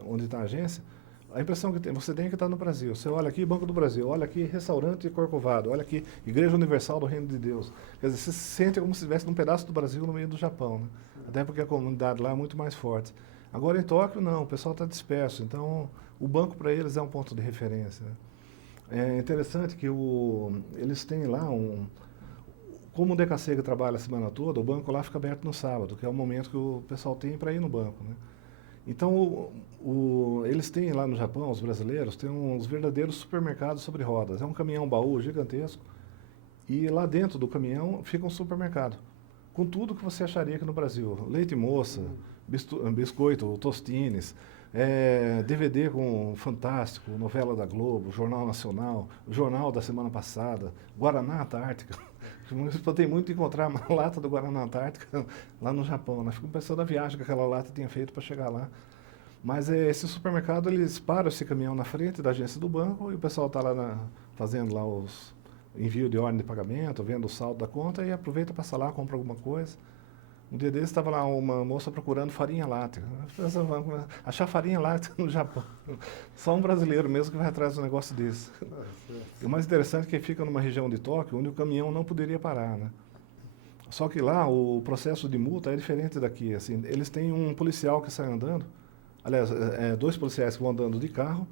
onde está a agência. A impressão que você tem é que está no Brasil. Você olha aqui, Banco do Brasil, olha aqui, Restaurante Corcovado, olha aqui, Igreja Universal do Reino de Deus. Quer dizer, você se sente como se estivesse num pedaço do Brasil no meio do Japão, né? Até porque a comunidade lá é muito mais forte. Agora, em Tóquio, não, o pessoal está disperso. Então, o banco para eles é um ponto de referência, né? É interessante que eles têm lá como o Decasega trabalha a semana toda, o banco lá fica aberto no sábado, que é o momento que o pessoal tem para ir no banco, né? Então, eles têm lá no Japão, os brasileiros, têm uns verdadeiros supermercados sobre rodas. É um caminhão-baú gigantesco e lá dentro do caminhão fica um supermercado, com tudo que você acharia aqui no Brasil. Leite moça, biscoito, tostines, DVD com Fantástico, novela da Globo, Jornal Nacional, Jornal da semana passada, Guaraná Antártica. Eu espantei muito de encontrar uma lata do Guaraná Antártica lá no Japão, né? Fico pensando na viagem que aquela lata tinha feito para chegar lá. Mas esse supermercado, eles param esse caminhão na frente da agência do banco e o pessoal está lá fazendo lá os envio de ordem de pagamento, vendo o saldo da conta e aproveita, passa lá, compra alguma coisa. Um dia desses estava lá uma moça procurando farinha láctea. Achar farinha láctea no Japão. Só um brasileiro mesmo que vai atrás de um negócio desse. E o mais interessante é que fica numa região de Tóquio onde o caminhão não poderia parar, né? Só que lá o processo de multa é diferente daqui. Assim, eles têm um policial que sai andando, aliás, dois policiais que vão andando de carro,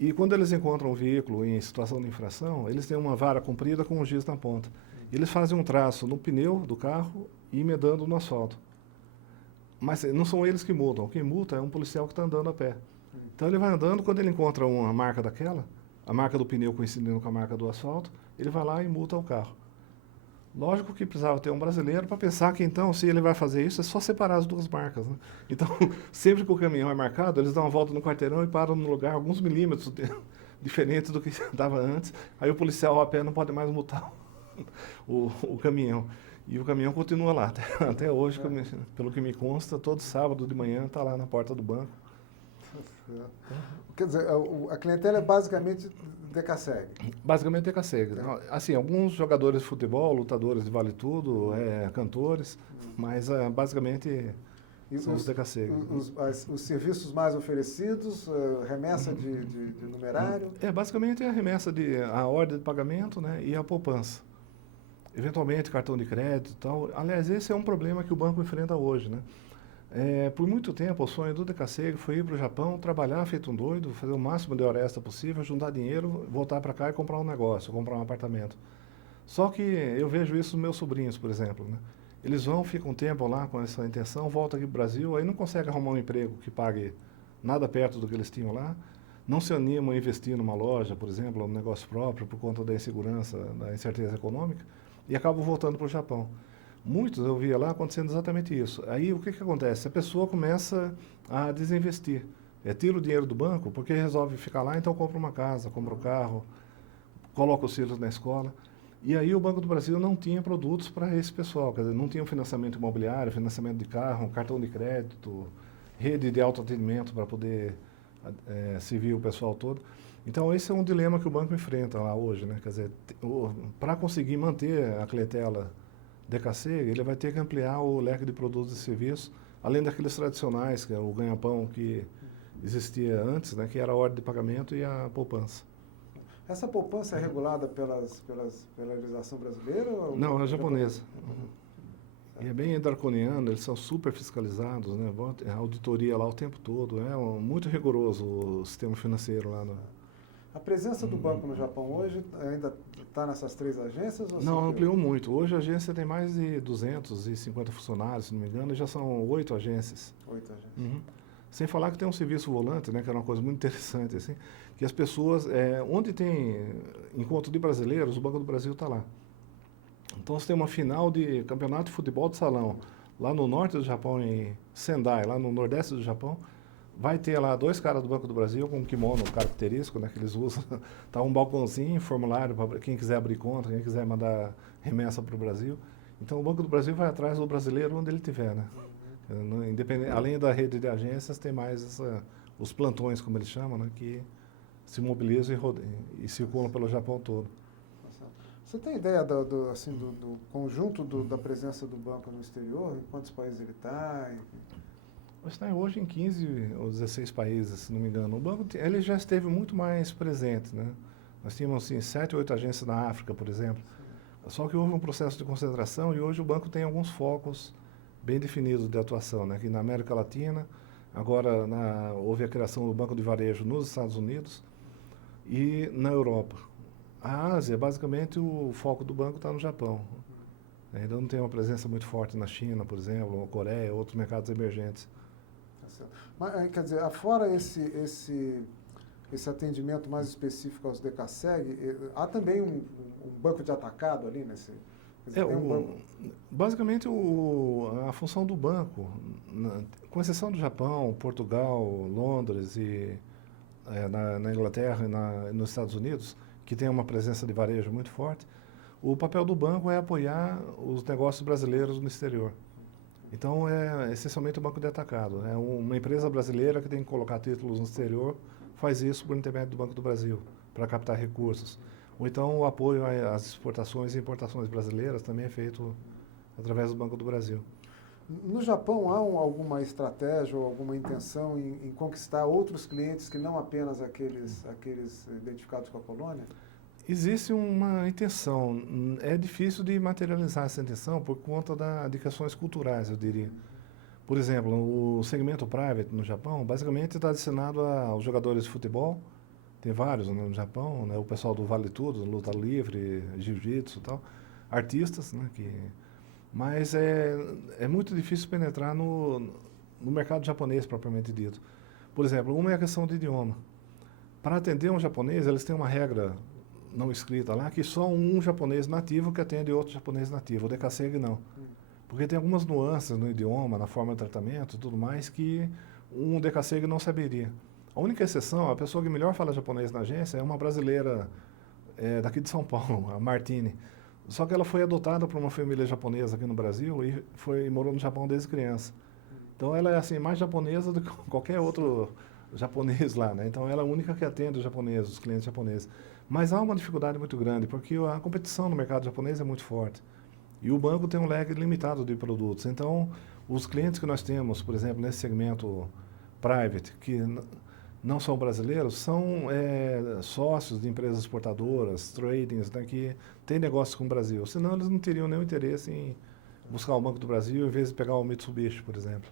e quando eles encontram um veículo em situação de infração, eles têm uma vara comprida com um giz na ponta. Eles fazem um traço no pneu do carro e emendando no asfalto. Mas não são eles que multam. Quem multa é um policial que está andando a pé. Então ele vai andando, quando ele encontra uma marca daquela, a marca do pneu coincidindo com a marca do asfalto, ele vai lá e multa o carro. Lógico que precisava ter um brasileiro para pensar que, então, se ele vai fazer isso, é só separar as duas marcas, né? Então, sempre que o caminhão é marcado, eles dão uma volta no quarteirão e param no lugar alguns milímetros diferente do que estava antes. Aí o policial a pé não pode mais multar o caminhão. E o caminhão continua lá. Até hoje, pelo que me consta, todo sábado de manhã está lá na porta do banco. Quer dizer, a clientela é basicamente Decaseg. Basicamente Decaseg. Assim, alguns jogadores de futebol, lutadores de vale tudo, cantores, mas basicamente são os Decaseg. Os serviços mais oferecidos, remessa de numerário? Basicamente a remessa a ordem de pagamento, né, e a poupança. Eventualmente cartão de crédito e tal. Aliás, esse é um problema que o banco enfrenta hoje, né? Por muito tempo, o sonho do Decaseg foi ir para o Japão, trabalhar feito um doido, fazer o máximo de hora extra possível, juntar dinheiro, voltar para cá e comprar um negócio, comprar um apartamento. Só que eu vejo isso nos meus sobrinhos, por exemplo, né? Eles vão, ficam um tempo lá com essa intenção, voltam aqui para o Brasil, aí não conseguem arrumar um emprego que pague nada perto do que eles tinham lá, não se animam a investir numa loja, por exemplo, um negócio próprio, por conta da insegurança, da incerteza econômica, e acabam voltando para o Japão. Muitos eu via lá acontecendo exatamente isso. Aí o que acontece? A pessoa começa a desinvestir. Tira o dinheiro do banco porque resolve ficar lá, então compra uma casa, compra um carro, coloca os filhos na escola. E aí o Banco do Brasil não tinha produtos para esse pessoal, quer dizer, não tinha financiamento imobiliário, financiamento de carro, cartão de crédito, rede de autoatendimento para poder servir o pessoal todo. Então esse é um dilema que o banco enfrenta lá hoje, né? Quer dizer, para conseguir manter a clientela Decaseg, ele vai ter que ampliar o leque de produtos e serviços, além daqueles tradicionais, que é o ganha-pão que existia antes, né, que era a ordem de pagamento e a poupança. Essa poupança é regulada pela legislação brasileira? Não, é japonesa. E é bem draconiano, eles são super fiscalizados, né? A auditoria lá o tempo todo, muito rigoroso o sistema financeiro lá. A presença do banco no Japão hoje ainda está nessas 3 agências? Ou Não, ampliou muito. Hoje a agência tem mais de 250 funcionários, se não me engano, e já são 8 agências. 8 agências. Uhum. Sem falar que tem um serviço volante, né, que é uma coisa muito interessante, assim, que as pessoas, onde tem encontro de brasileiros, o Banco do Brasil está lá. Então, você tem uma final de campeonato de futebol de salão, lá no norte do Japão, em Sendai, lá no nordeste do Japão, vai ter lá 2 caras do Banco do Brasil com um kimono característico, né, que eles usam. Tá um balcãozinho, formulário para quem quiser abrir conta, quem quiser mandar remessa para o Brasil. Então, o Banco do Brasil vai atrás do brasileiro onde ele estiver, né? Além da rede de agências, tem mais os plantões, como eles chamam, né, que se mobilizam e circulam pelo Japão todo. Você tem ideia do conjunto da presença do banco no exterior? Em quantos países ele está? Está hoje em 15 ou 16 países, se não me engano. O banco ele já esteve muito mais presente, né? Nós tínhamos assim, 7 ou 8 agências na África, por exemplo. Só que houve um processo de concentração e hoje o banco tem alguns focos bem definidos de atuação, né? Aqui na América Latina, agora houve a criação do Banco de Varejo nos Estados Unidos e na Europa. A Ásia, basicamente, o foco do banco está no Japão. Ainda não tem uma presença muito forte na China, por exemplo, ou Coreia, outros mercados emergentes. Mas, quer dizer, afora esse atendimento mais específico aos DKSEG, há também um banco de atacado ali nesse... Quer dizer, basicamente, a função do banco, com exceção do Japão, Portugal, Londres e na Inglaterra e nos Estados Unidos, que tem uma presença de varejo muito forte, o papel do banco é apoiar os negócios brasileiros no exterior. Então, é essencialmente o banco de atacado. É uma empresa brasileira que tem que colocar títulos no exterior, faz isso por intermédio do Banco do Brasil, para captar recursos. Ou então, o apoio às exportações e importações brasileiras também é feito através do Banco do Brasil. No Japão, há alguma estratégia ou alguma intenção em conquistar outros clientes que não apenas aqueles identificados com a colônia? Existe uma intenção. É difícil de materializar essa intenção por conta de questões culturais, eu diria. Por exemplo, o segmento private no Japão, basicamente está destinado aos jogadores de futebol. Tem vários, né, no Japão, né, o pessoal do Vale Tudo, luta livre, jiu-jitsu e tal. Artistas, né, mas é muito difícil penetrar no mercado japonês, propriamente dito. Por exemplo, uma é a questão de idioma. Para atender um japonês, eles têm uma regra não escrita lá, que só um japonês nativo que atende outro japonês nativo. O DKSEG não. Porque tem algumas nuances no idioma, na forma de tratamento e tudo mais, que um DKSEG não saberia. A única exceção, a pessoa que melhor fala japonês na agência é uma brasileira daqui de São Paulo, a Martine. Só que ela foi adotada por uma família japonesa aqui no Brasil e morou no Japão desde criança. Então ela é assim, mais japonesa do que qualquer outro japonês lá, né? Então ela é a única que atende os japoneses, os clientes japoneses. Mas há uma dificuldade muito grande, porque a competição no mercado japonês é muito forte. E o banco tem um leque limitado de produtos. Então, os clientes que nós temos, por exemplo, nesse segmento private, que não são brasileiros, são sócios de empresas exportadoras, tradings, né, que têm negócios com o Brasil. Senão, eles não teriam nenhum interesse em buscar o Banco do Brasil, em vez de pegar o Mitsubishi, por exemplo.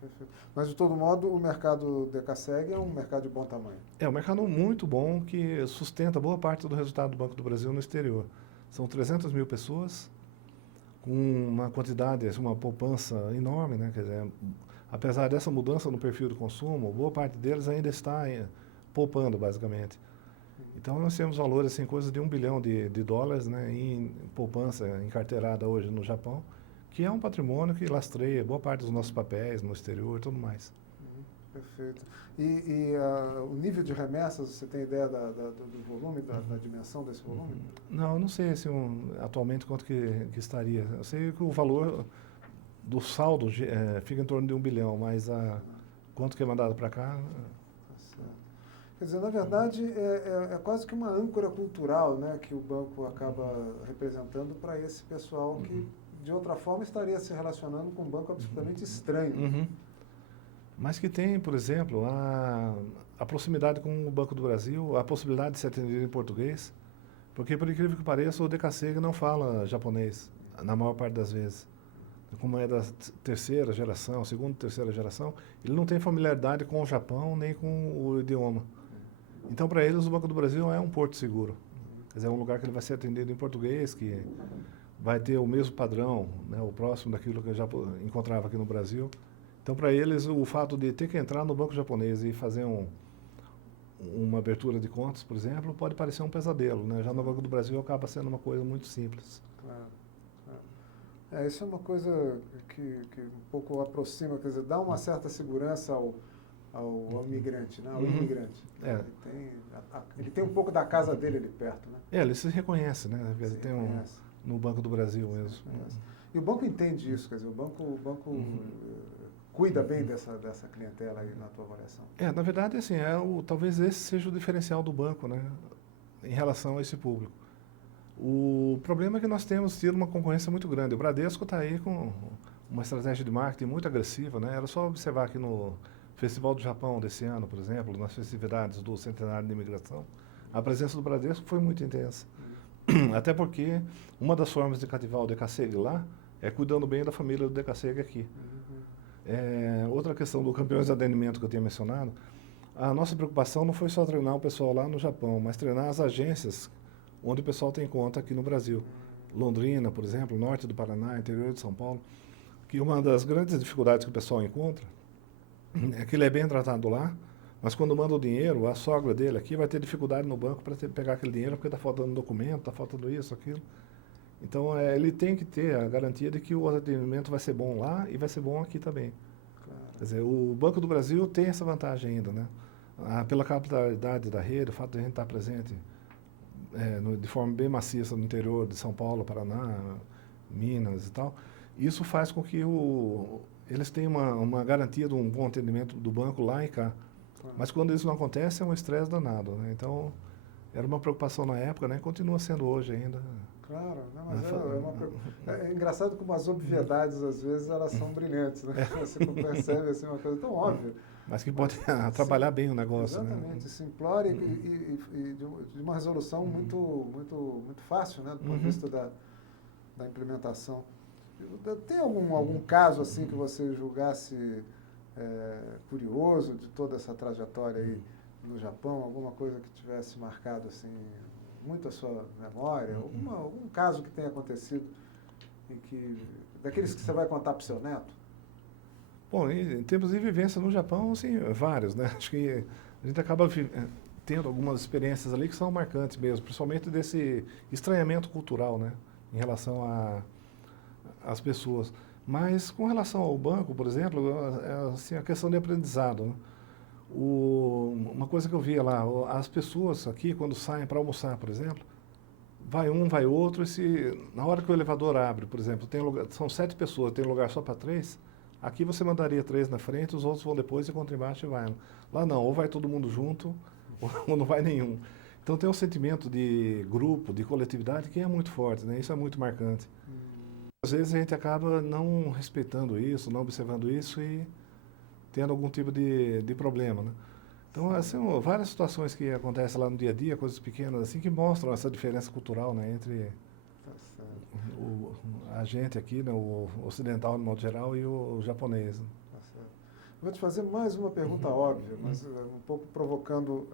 Perfeito. Mas, de todo modo, o mercado DKSEG é um mercado de bom tamanho. É um mercado muito bom que sustenta boa parte do resultado do Banco do Brasil no exterior. São 300 mil pessoas, com uma quantidade, uma poupança enorme, né? Quer dizer, apesar dessa mudança no perfil do consumo, boa parte deles ainda está poupando, basicamente. Então, nós temos valores, assim, coisa de $1 bilhão de dólares, né, em poupança encarteirada hoje no Japão, que é um patrimônio que lastreia boa parte dos nossos papéis no exterior e tudo mais. Perfeito. O nível de remessas, você tem ideia do volume, da dimensão desse volume? Não, eu não sei assim, atualmente quanto que estaria. Eu sei que o valor do saldo fica em torno de $1 bilhão, mas quanto que é mandado para cá... Quer dizer, na verdade, é quase que uma âncora cultural, né, que o banco acaba representando para esse pessoal que, de outra forma, estaria se relacionando com um banco absolutamente estranho. Mas que tem, por exemplo, a proximidade com o Banco do Brasil, a possibilidade de ser atendido em português, porque, por incrível que pareça, o DKSEG não fala japonês, na maior parte das vezes. Como é da terceira geração, segunda, terceira geração, ele não tem familiaridade com o Japão nem com o idioma. Então, para eles, o Banco do Brasil é um porto seguro. Quer dizer, é um lugar que ele vai ser atendido em português, que vai ter o mesmo padrão, né, o próximo daquilo que eu já encontrava aqui no Brasil. Então, para eles, o fato de ter que entrar no banco japonês e fazer uma abertura de contas, por exemplo, pode parecer um pesadelo, né? Já no Banco do Brasil acaba sendo uma coisa muito simples. Claro, claro. Isso é uma coisa que um pouco aproxima, quer dizer, dá uma certa segurança ao migrante, né? Ao imigrante. É. Ele tem um pouco da casa dele ali perto, né? Ele se reconhece, né? Ele tem reconhece. No Banco do Brasil mesmo. E o banco entende isso, quer dizer, o banco cuida bem dessa clientela aí na tua avaliação. Na verdade, assim, talvez esse seja o diferencial do banco, né? Em relação a esse público. O problema é que nós temos tido uma concorrência muito grande. O Bradesco está aí com uma estratégia de marketing muito agressiva, né? Era só observar aqui no Festival do Japão desse ano, por exemplo, nas festividades do Centenário de Imigração, a presença do Bradesco foi muito intensa. Até porque uma das formas de cativar o DKSEG lá é cuidando bem da família do DKSEG aqui. Outra questão do campeões de atendimento que eu tinha mencionado, a nossa preocupação não foi só treinar o pessoal lá no Japão, mas treinar as agências onde o pessoal tem conta aqui no Brasil. Londrina, por exemplo, norte do Paraná, interior de São Paulo, que uma das grandes dificuldades que o pessoal encontra é que ele é bem tratado lá, mas quando manda o dinheiro, a sogra dele aqui vai ter dificuldade no banco para pegar aquele dinheiro porque está faltando documento, está faltando isso, aquilo. Então, ele tem que ter a garantia de que o atendimento vai ser bom lá e vai ser bom aqui também. Claro. Quer dizer, o Banco do Brasil tem essa vantagem ainda, né? Pela capitalidade da rede, o fato de a gente estar presente de forma bem maciça no interior de São Paulo, Paraná, Minas e tal, isso faz com que eles tenham uma garantia de um bom atendimento do banco lá e cá. Claro. Mas quando isso não acontece, é um estresse danado, né? Então, era uma preocupação na época, né? Continua sendo hoje ainda. Claro, não, mas é engraçado como as obviedades, às vezes, elas são brilhantes, né? Você percebe assim, uma coisa tão óbvia. Mas que pode atrapalhar bem o negócio. Exatamente, né? simplória e de uma resolução muito fácil, né? Do ponto de vista da implementação. Tem algum caso assim que você julgasse curioso de toda essa trajetória aí no Japão? Alguma coisa que tivesse marcado assim muito a sua memória? Algum caso que tenha acontecido daqueles que você vai contar para o seu neto? Bom, em termos de vivência no Japão, sim, vários, né? Acho que a gente acaba tendo algumas experiências ali que são marcantes mesmo, principalmente desse estranhamento cultural, né? Em relação às pessoas. Mas com relação ao banco, por exemplo, assim, a questão de aprendizado, né? Uma coisa que eu via lá, as pessoas aqui, quando saem para almoçar, por exemplo, vai um, vai outro, e na hora que o elevador abre, por exemplo, são 7 pessoas, tem lugar só para 3, aqui você mandaria 3 na frente, os outros vão depois, e contra embaixo e vai. Lá não, ou vai todo mundo junto, ou não vai nenhum. Então tem um sentimento de grupo, de coletividade, que é muito forte, né? Isso é muito marcante. Às vezes a gente acaba não respeitando isso, não observando isso e tendo algum tipo de problema, né? Então, assim, várias situações que acontecem lá no dia a dia, coisas pequenas assim, que mostram essa diferença cultural, né, entre a gente aqui, né, o ocidental, no modo geral, e o japonês. Né? Vou te fazer mais uma pergunta óbvia, mas um pouco provocando,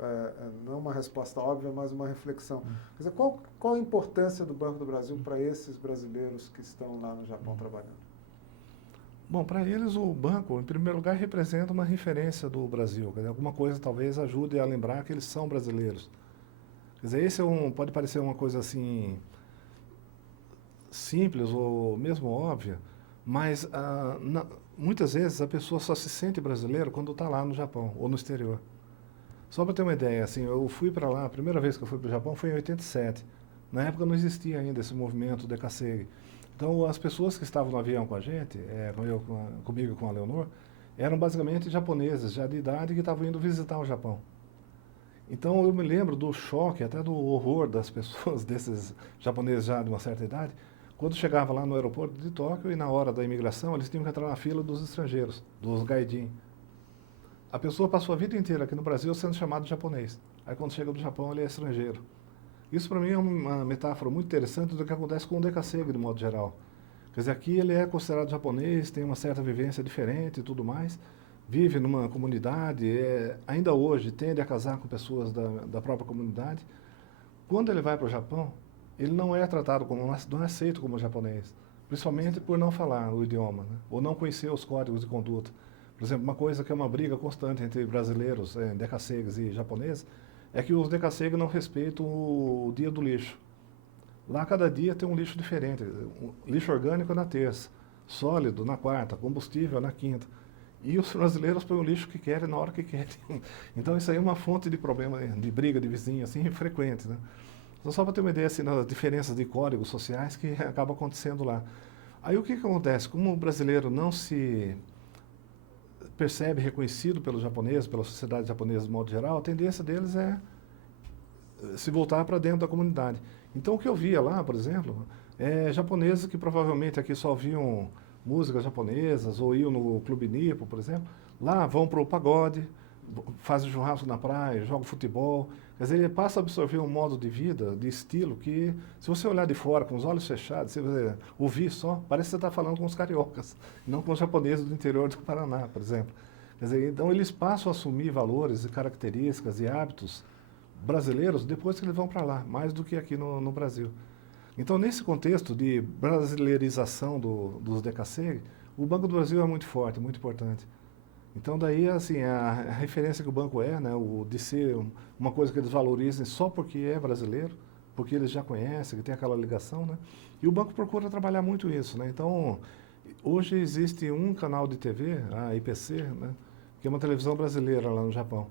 não uma resposta óbvia, mas uma reflexão. Quer dizer, qual a importância do Banco do Brasil para esses brasileiros que estão lá no Japão trabalhando? Bom, para eles o banco, em primeiro lugar, representa uma referência do Brasil. Quer dizer, alguma coisa talvez ajude a lembrar que eles são brasileiros. Quer dizer, esse pode parecer uma coisa assim simples ou mesmo óbvia, mas muitas vezes a pessoa só se sente brasileiro quando está lá no Japão ou no exterior. Só para ter uma ideia, assim, eu fui para lá, a primeira vez que eu fui para o Japão foi em 87. Na época não existia ainda esse movimento DKSEG. Então, as pessoas que estavam no avião com a gente, comigo e com a Leonor, eram basicamente japoneses, já de idade, que estavam indo visitar o Japão. Então, eu me lembro do choque, até do horror das pessoas, desses japoneses já de uma certa idade, quando chegava lá no aeroporto de Tóquio e na hora da imigração, eles tinham que entrar na fila dos estrangeiros, dos gaijin. A pessoa passou a vida inteira aqui no Brasil sendo chamado de japonês. Aí, quando chega do Japão, ele é estrangeiro. Isso, para mim, é uma metáfora muito interessante do que acontece com o DKSEG, de modo geral. Quer dizer, aqui ele é considerado japonês, tem uma certa vivência diferente e tudo mais, vive numa comunidade, ainda hoje tende a casar com pessoas da própria comunidade. Quando ele vai para o Japão, ele não é tratado como, não é aceito como japonês, principalmente por não falar o idioma, né? Ou não conhecer os códigos de conduta. Por exemplo, uma coisa que é uma briga constante entre brasileiros, decassegues e japoneses, é que os decassegues não respeitam o dia do lixo. Lá cada dia tem um lixo diferente. Um lixo orgânico na terça, sólido na quarta, combustível na quinta. E os brasileiros põem o lixo que querem na hora que querem. Então isso aí é uma fonte de problema, de briga de vizinho, assim, frequente, né? Então, só para ter uma ideia assim, das diferenças de códigos sociais que acabam acontecendo lá. Aí o que acontece? Como o brasileiro não se percebe reconhecido pelos japoneses, pela sociedade japonesa de modo geral, a tendência deles é se voltar para dentro da comunidade. Então o que eu via lá, por exemplo, japoneses que provavelmente aqui só ouviam músicas japonesas ou iam no Clube Nipo, por exemplo, lá vão para o pagode, fazem churrasco na praia, jogam futebol. Quer dizer, ele passa a absorver um modo de vida, de estilo, que se você olhar de fora com os olhos fechados, se você ouvir só, parece que você está falando com os cariocas, não com os japoneses do interior do Paraná, por exemplo. Quer dizer, então eles passam a assumir valores e características e hábitos brasileiros depois que eles vão para lá, mais do que aqui no Brasil. Então, nesse contexto de brasileirização dos DKC, o Banco do Brasil é muito forte, muito importante. Então, daí, assim, a referência que o banco né, de ser uma coisa que eles valorizem só porque é brasileiro, porque eles já conhecem, que tem aquela ligação, né? E o banco procura trabalhar muito isso, né? Então, hoje existe um canal de TV, a IPC, né, que é uma televisão brasileira lá no Japão.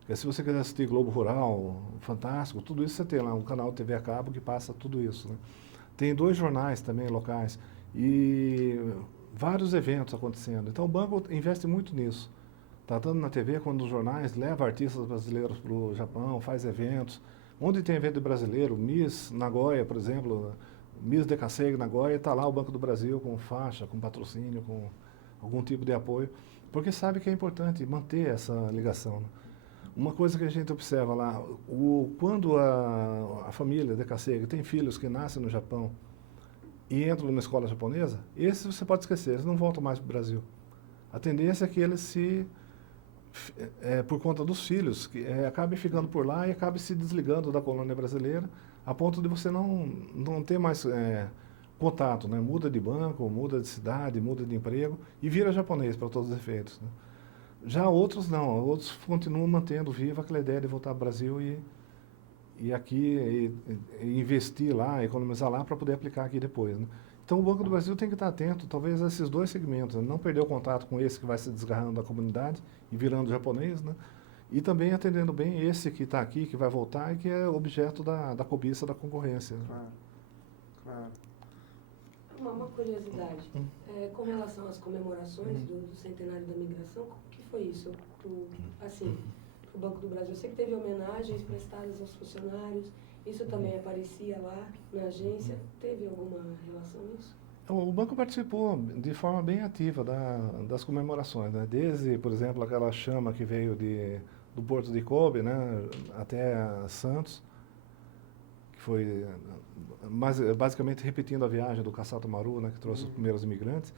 Porque se você quiser assistir Globo Rural, Fantástico, tudo isso você tem lá, um canal de TV a cabo que passa tudo isso, né? Tem 2 jornais também locais e vários eventos acontecendo. Então o banco investe muito nisso. Está dando na TV, quando os jornais leva artistas brasileiros para o Japão, faz eventos. Onde tem evento brasileiro, Miss Nagoya, por exemplo, Miss Decassegue Nagoya, está lá o Banco do Brasil com faixa, com patrocínio, com algum tipo de apoio, porque sabe que é importante manter essa ligação, né? Uma coisa que a gente observa lá, quando a família Decassegue tem filhos que nascem no Japão e entram na escola japonesa, esses você pode esquecer, eles não voltam mais para o Brasil. A tendência é que eles por conta dos filhos, acabem ficando por lá e acabem se desligando da colônia brasileira, a ponto de você não ter mais contato, né? Muda de banco, muda de cidade, muda de emprego e vira japonês para todos os efeitos, né? Já outros não, outros continuam mantendo viva aquela ideia de voltar ao Brasil e aqui e investir lá, economizar lá para poder aplicar aqui depois, né? Então o Banco do Brasil tem que estar atento, talvez, a esses 2 segmentos, né? Não perder o contato com esse que vai se desgarrando da comunidade e virando japonês, né? E também atendendo bem esse que está aqui, que vai voltar e que é objeto da cobiça da concorrência, né? Claro, claro. Uma curiosidade, com relação às comemorações do centenário da migração, como que foi isso? Assim, o Banco do Brasil, eu sei que teve homenagens prestadas aos funcionários, isso também aparecia lá na agência, teve alguma relação nisso? O banco participou de forma bem ativa das comemorações, né? Desde, por exemplo, aquela chama que veio do Porto de Kobe, né, até Santos, que foi basicamente repetindo a viagem do Kasato Maru, né, que trouxe os primeiros imigrantes,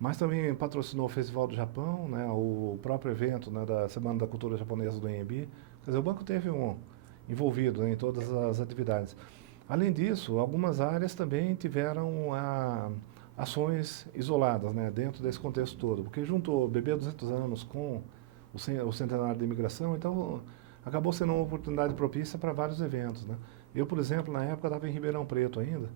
mas também patrocinou o Festival do Japão, né, o próprio evento, né, da Semana da Cultura Japonesa do ENB. Quer dizer, o banco teve envolvido, né, em todas as atividades. Além disso, algumas áreas também tiveram ações isoladas, né, dentro desse contexto todo, porque juntou BB 200 anos com o centenário da imigração, então acabou sendo uma oportunidade propícia para vários eventos, né. Eu, por exemplo, na época estava em Ribeirão Preto ainda,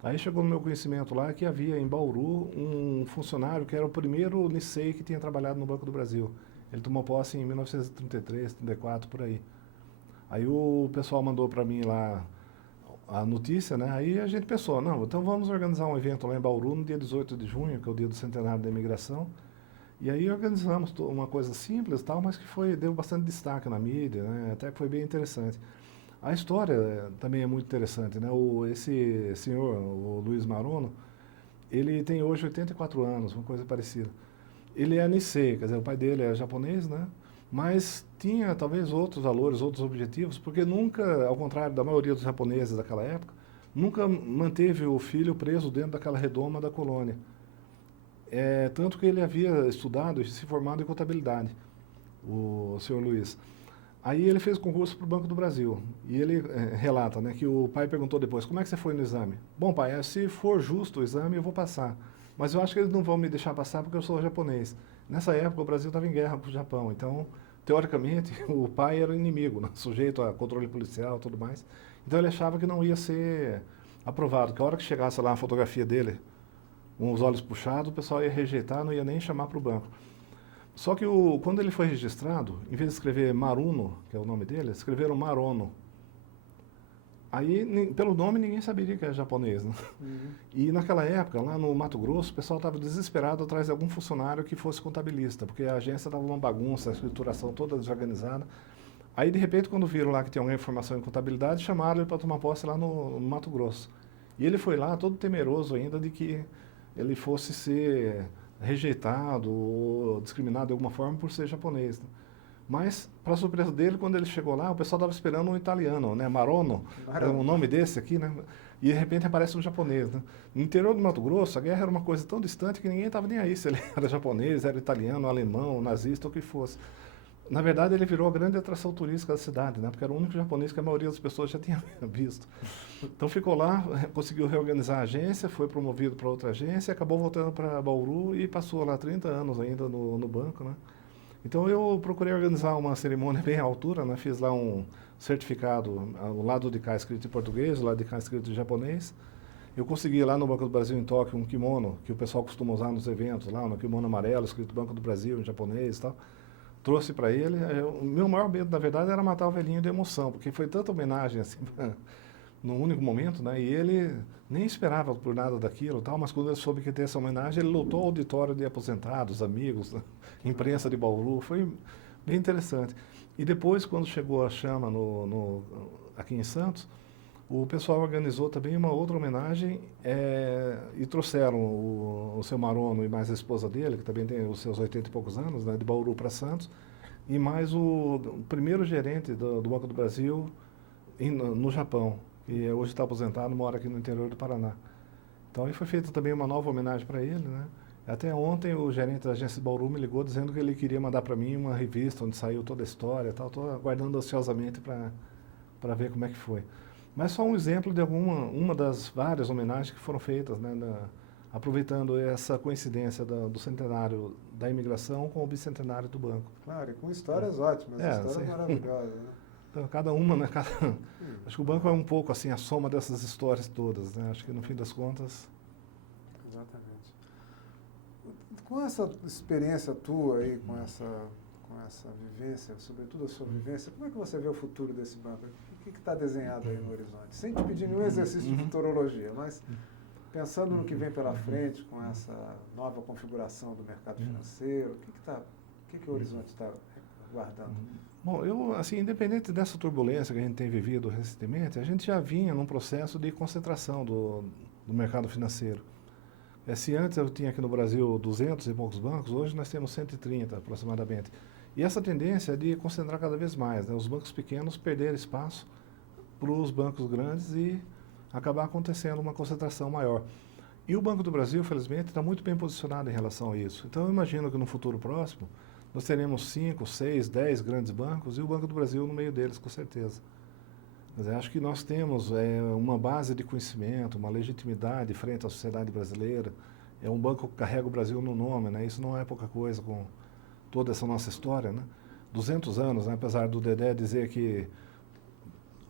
aí chegou no meu conhecimento lá que havia em Bauru um funcionário que era o primeiro Nisei que tinha trabalhado no Banco do Brasil. Ele tomou posse em 1933, 34, por aí. Aí o pessoal mandou para mim lá a notícia, né? Aí a gente pensou, não, então vamos organizar um evento lá em Bauru no dia 18 de junho, que é o dia do centenário da imigração. E aí organizamos uma coisa simples, tal, mas que deu bastante destaque na mídia, né? Até que foi bem interessante. A história também é muito interessante, né? Esse senhor, o Luiz Marono, ele tem hoje 84 anos, uma coisa parecida. Ele é Nisei, quer dizer, o pai dele é japonês, né? Mas tinha talvez outros valores, outros objetivos, porque nunca, ao contrário da maioria dos japoneses daquela época, nunca manteve o filho preso dentro daquela redoma da colônia. tanto que ele havia estudado e se formado em contabilidade, o senhor Luiz. Aí ele fez concurso para o Banco do Brasil. E ele relata, né, que o pai perguntou depois, como é que você foi no exame? Bom, pai, se for justo o exame, eu vou passar. Mas eu acho que eles não vão me deixar passar porque eu sou japonês. Nessa época, o Brasil estava em guerra com o Japão. Então, teoricamente, o pai era o inimigo, né, sujeito a controle policial e tudo mais. Então, ele achava que não ia ser aprovado. Que a hora que chegasse lá a fotografia dele, com os olhos puxados, o pessoal ia rejeitar, não ia nem chamar para o banco. Só que quando ele foi registrado, em vez de escrever Maruno, que é o nome dele, escreveram Marono. Aí, pelo nome, ninguém saberia que era japonês, né? E naquela época, lá no Mato Grosso, o pessoal estava desesperado atrás de algum funcionário que fosse contabilista, porque a agência estava uma bagunça, a escrituração toda desorganizada. Aí, de repente, quando viram lá que tinha alguma informação em contabilidade, chamaram ele para tomar posse lá no Mato Grosso. E ele foi lá todo temeroso ainda de que ele fosse ser rejeitado ou discriminado de alguma forma por ser japonês, né? Mas, para surpresa dele, quando ele chegou lá, o pessoal estava esperando um italiano, né? Marono, é um nome desse aqui, né? E de repente aparece um japonês, né? No interior do Mato Grosso, a guerra era uma coisa tão distante que ninguém estava nem aí se ele era japonês, era italiano, alemão, nazista, ou o que fosse. Na verdade, ele virou a grande atração turística da cidade, né? Porque era o único japonês que a maioria das pessoas já tinha visto. Então ficou lá, conseguiu reorganizar a agência, foi promovido para outra agência, acabou voltando para Bauru e passou lá 30 anos ainda no banco, né? Então eu procurei organizar uma cerimônia bem à altura, né? Fiz lá um certificado, o lado de cá escrito em português, o lado de cá escrito em japonês. Eu consegui lá no Banco do Brasil em Tóquio um kimono que o pessoal costuma usar nos eventos, lá um kimono amarelo escrito Banco do Brasil em japonês e tal. Trouxe para ele. O meu maior medo, na verdade, era matar o velhinho de emoção, porque foi tanta homenagem assim, num único momento, né? E ele nem esperava por nada daquilo, tal, mas quando ele soube que ia ter essa homenagem, ele lotou o auditório de aposentados, amigos, né? Imprensa de Bauru, foi bem interessante. E depois, quando chegou a chama aqui em Santos, o pessoal organizou também uma outra homenagem e trouxeram o seu Marono e mais a esposa dele, que também tem os seus 80 e poucos anos, né, de Bauru para Santos, e mais o primeiro gerente do Banco do Brasil no Japão, que hoje está aposentado, mora aqui no interior do Paraná. Então aí foi feita também uma nova homenagem para ele, né? Até ontem o gerente da agência de Bauru me ligou dizendo que ele queria mandar para mim uma revista onde saiu toda a história e tal. Estou aguardando ansiosamente para ver como é que foi. Mas só um exemplo de uma das várias homenagens que foram feitas, né, aproveitando essa coincidência do centenário da imigração com o bicentenário do banco. Claro, e com histórias ótimas, histórias maravilhosas, né? Então, cada uma, né? Acho que o banco é um pouco assim a soma dessas histórias todas, né? Acho que no fim das contas... Exatamente. Com essa experiência tua aí, com essa vivência, sobretudo a sua vivência, como é que você vê o futuro desse banco? O que está desenhado aí no horizonte? Sem te pedir nenhum exercício de futurologia, mas pensando no que vem pela frente, com essa nova configuração do mercado financeiro, o que o horizonte está aguardando? Bom, assim, independente dessa turbulência que a gente tem vivido recentemente, a gente já vinha num processo de concentração do mercado financeiro. Se antes eu tinha aqui no Brasil 200 e poucos bancos, hoje nós temos 130 aproximadamente. E essa tendência é de concentrar cada vez mais, né? Os bancos pequenos perderem espaço para os bancos grandes e acabar acontecendo uma concentração maior. E o Banco do Brasil, felizmente, está muito bem posicionado em relação a isso. Então eu imagino que no futuro próximo nós teremos 5, 6, 10 grandes bancos e o Banco do Brasil no meio deles, com certeza. Mas acho que nós temos uma base de conhecimento, uma legitimidade frente à sociedade brasileira. É um banco que carrega o Brasil no nome, né? Isso não é pouca coisa com toda essa nossa história, né? 200 anos, né? Apesar do Dedé dizer que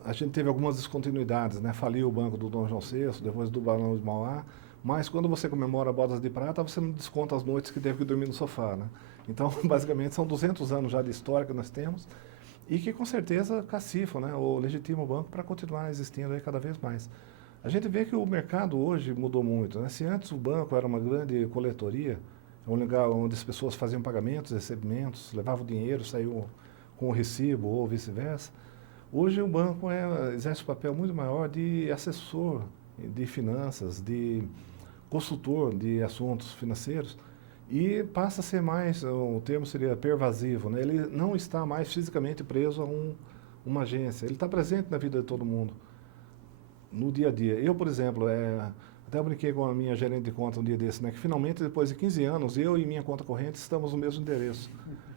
a gente teve algumas descontinuidades, né? Faliu o banco do Dom João VI, depois do Barão de Mauá, mas quando você comemora bodas de prata, você não desconta as noites que teve que dormir no sofá, né? Então, basicamente, são 200 anos já de história que nós temos, e que com certeza cacifam, né, ou legitimam o banco para continuar existindo aí cada vez mais. A gente vê que o mercado hoje mudou muito, né? Se antes o banco era uma grande coletoria, um lugar onde as pessoas faziam pagamentos, recebimentos, levavam dinheiro, saíam com o recibo ou vice-versa, hoje o banco exerce um papel muito maior de assessor de finanças, de consultor de assuntos financeiros, e passa a ser mais, o termo seria pervasivo, né? Ele não está mais fisicamente preso a uma agência, ele está presente na vida de todo mundo, no dia a dia. Eu, por exemplo, Até eu brinquei com a minha gerente de conta um dia desse, né? Que finalmente, depois de 15 anos, eu e minha conta corrente estamos no mesmo endereço.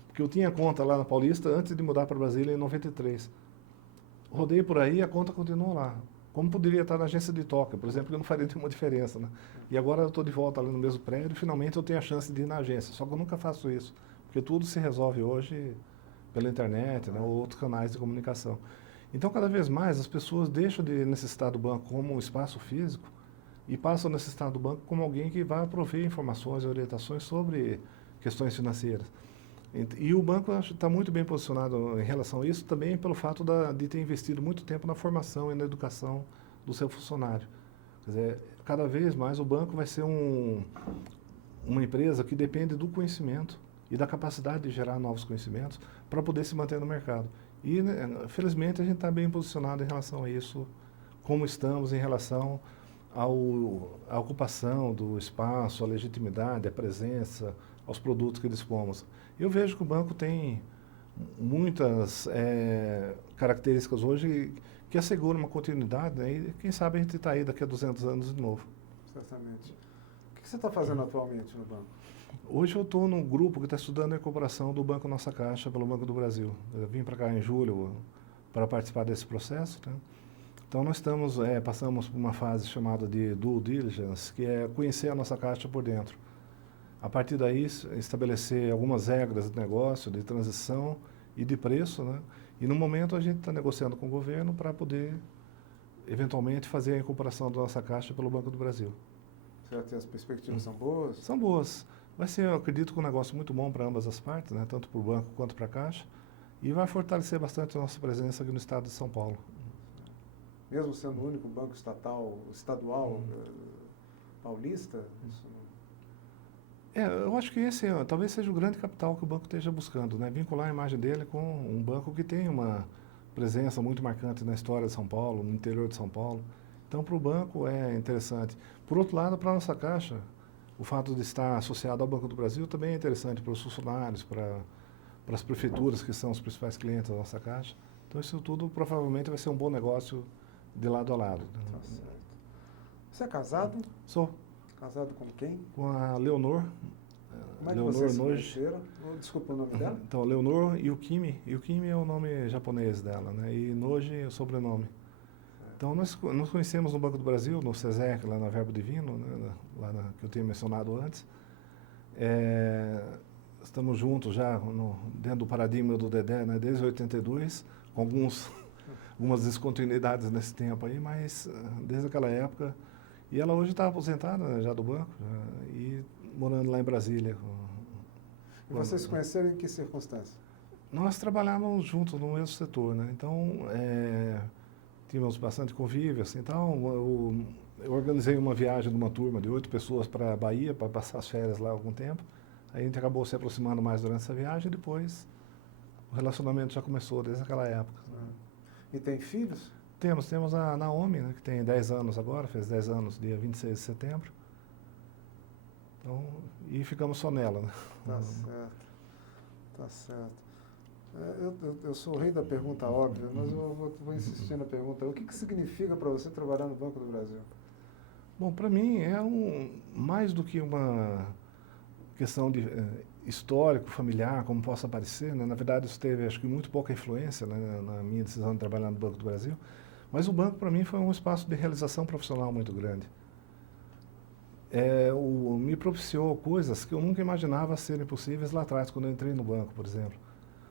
Porque eu tinha conta lá na Paulista antes de mudar para Brasília em 93. Rodei por aí e a conta continuou lá. Como poderia estar na agência de toca, por exemplo, que não faria nenhuma diferença, né? E agora eu estou de volta ali no mesmo prédio e finalmente eu tenho a chance de ir na agência. Só que eu nunca faço isso, porque tudo se resolve hoje pela internet, né? Ou outros canais de comunicação. Então, cada vez mais, as pessoas deixam de necessitar do banco como um espaço físico e passam a necessitar do banco como alguém que vai prover informações e orientações sobre questões financeiras. E o banco está muito bem posicionado em relação a isso também pelo fato de ter investido muito tempo na formação e na educação do seu funcionário. Quer dizer, cada vez mais o banco vai ser uma empresa que depende do conhecimento e da capacidade de gerar novos conhecimentos para poder se manter no mercado. E, né, felizmente, a gente está bem posicionado em relação a isso, como estamos em relação à ocupação do espaço, à legitimidade, à presença, aos produtos que dispomos. Eu vejo que o banco tem muitas características hoje que asseguram uma continuidade, né? E quem sabe a gente está aí daqui a 200 anos de novo. Certamente. O que você está fazendo atualmente no banco? Hoje eu estou num grupo que está estudando a incorporação do Banco Nossa Caixa pelo Banco do Brasil. Eu vim para cá em julho para participar desse processo, né? Então nós passamos por uma fase chamada de due diligence, que é conhecer a nossa caixa por dentro. A partir daí, estabelecer algumas regras de negócio, de transição e de preço, né? E no momento a gente está negociando com o governo para poder, eventualmente, fazer a incorporação da nossa caixa pelo Banco do Brasil. Certo, e as perspectivas são boas? São boas. Vai ser, eu acredito, um negócio muito bom para ambas as partes, né? Tanto para o banco quanto para a caixa. E vai fortalecer bastante a nossa presença aqui no estado de São Paulo. Mesmo sendo o único banco estadual paulista? Isso não... Eu acho que esse talvez seja o grande capital que o banco esteja buscando, né? Vincular a imagem dele com um banco que tem uma presença muito marcante na história de São Paulo, no interior de São Paulo. Então, para o banco é interessante. Por outro lado, para a nossa caixa, o fato de estar associado ao Banco do Brasil também é interessante para os funcionários, para as prefeituras, que são os principais clientes da nossa caixa. Então, isso tudo provavelmente vai ser um bom negócio de lado a lado. Tá certo. Você é casado? Sou. Casado com quem? Com a Leonor. Como é que Leonor vocês se Noji. conheceram? Desculpa o nome dela. Então, Leonor Yukimi. Yukimi é o nome japonês dela, né? E Noji é o sobrenome. Então, nós conhecemos no Banco do Brasil, no SESEC, lá na Verbo Divino, né? Que eu tinha mencionado antes. Estamos juntos já dentro do paradigma do Dedé, né? Desde 82, com algumas descontinuidades nesse tempo aí, mas desde aquela época. E ela hoje está aposentada, né, já do banco, e morando lá em Brasília. E vocês se conheceram em que circunstância? Nós trabalhávamos juntos no mesmo setor, né? Então, tínhamos bastante convívio, assim, então eu organizei uma viagem de uma turma de 8 pessoas para a Bahia, para passar as férias lá algum tempo. Aí a gente acabou se aproximando mais durante essa viagem e depois o relacionamento já começou desde aquela época. E tem filhos? Temos a Naomi, né, que tem 10 anos agora, fez 10 anos dia 26 de setembro. Então, e ficamos só nela, né? Tá certo. Tá certo. Eu sou o rei da pergunta óbvia, mas eu vou insistir na pergunta. O que significa para você trabalhar no Banco do Brasil? Bom, para mim é mais do que uma questão de histórico, familiar, como possa parecer, né? Na verdade, isso teve, acho que, muito pouca influência, né, na minha decisão de trabalhar no Banco do Brasil. Mas o banco, para mim, foi um espaço de realização profissional muito grande. Me propiciou coisas que eu nunca imaginava serem possíveis lá atrás, quando eu entrei no banco, por exemplo.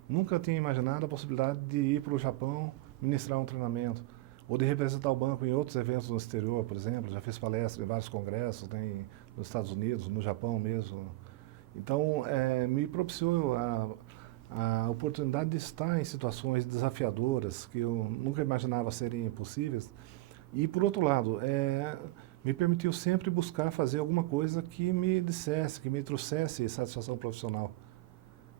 Nunca tinha imaginado a possibilidade de ir para o Japão ministrar um treinamento, ou de representar o banco em outros eventos no exterior, por exemplo. Já fiz palestra em vários congressos, né, nos Estados Unidos, no Japão mesmo. Então, me propiciou a oportunidade de estar em situações desafiadoras que eu nunca imaginava serem possíveis. E, por outro lado, me permitiu sempre buscar fazer alguma coisa que me dissesse, que me trouxesse satisfação profissional.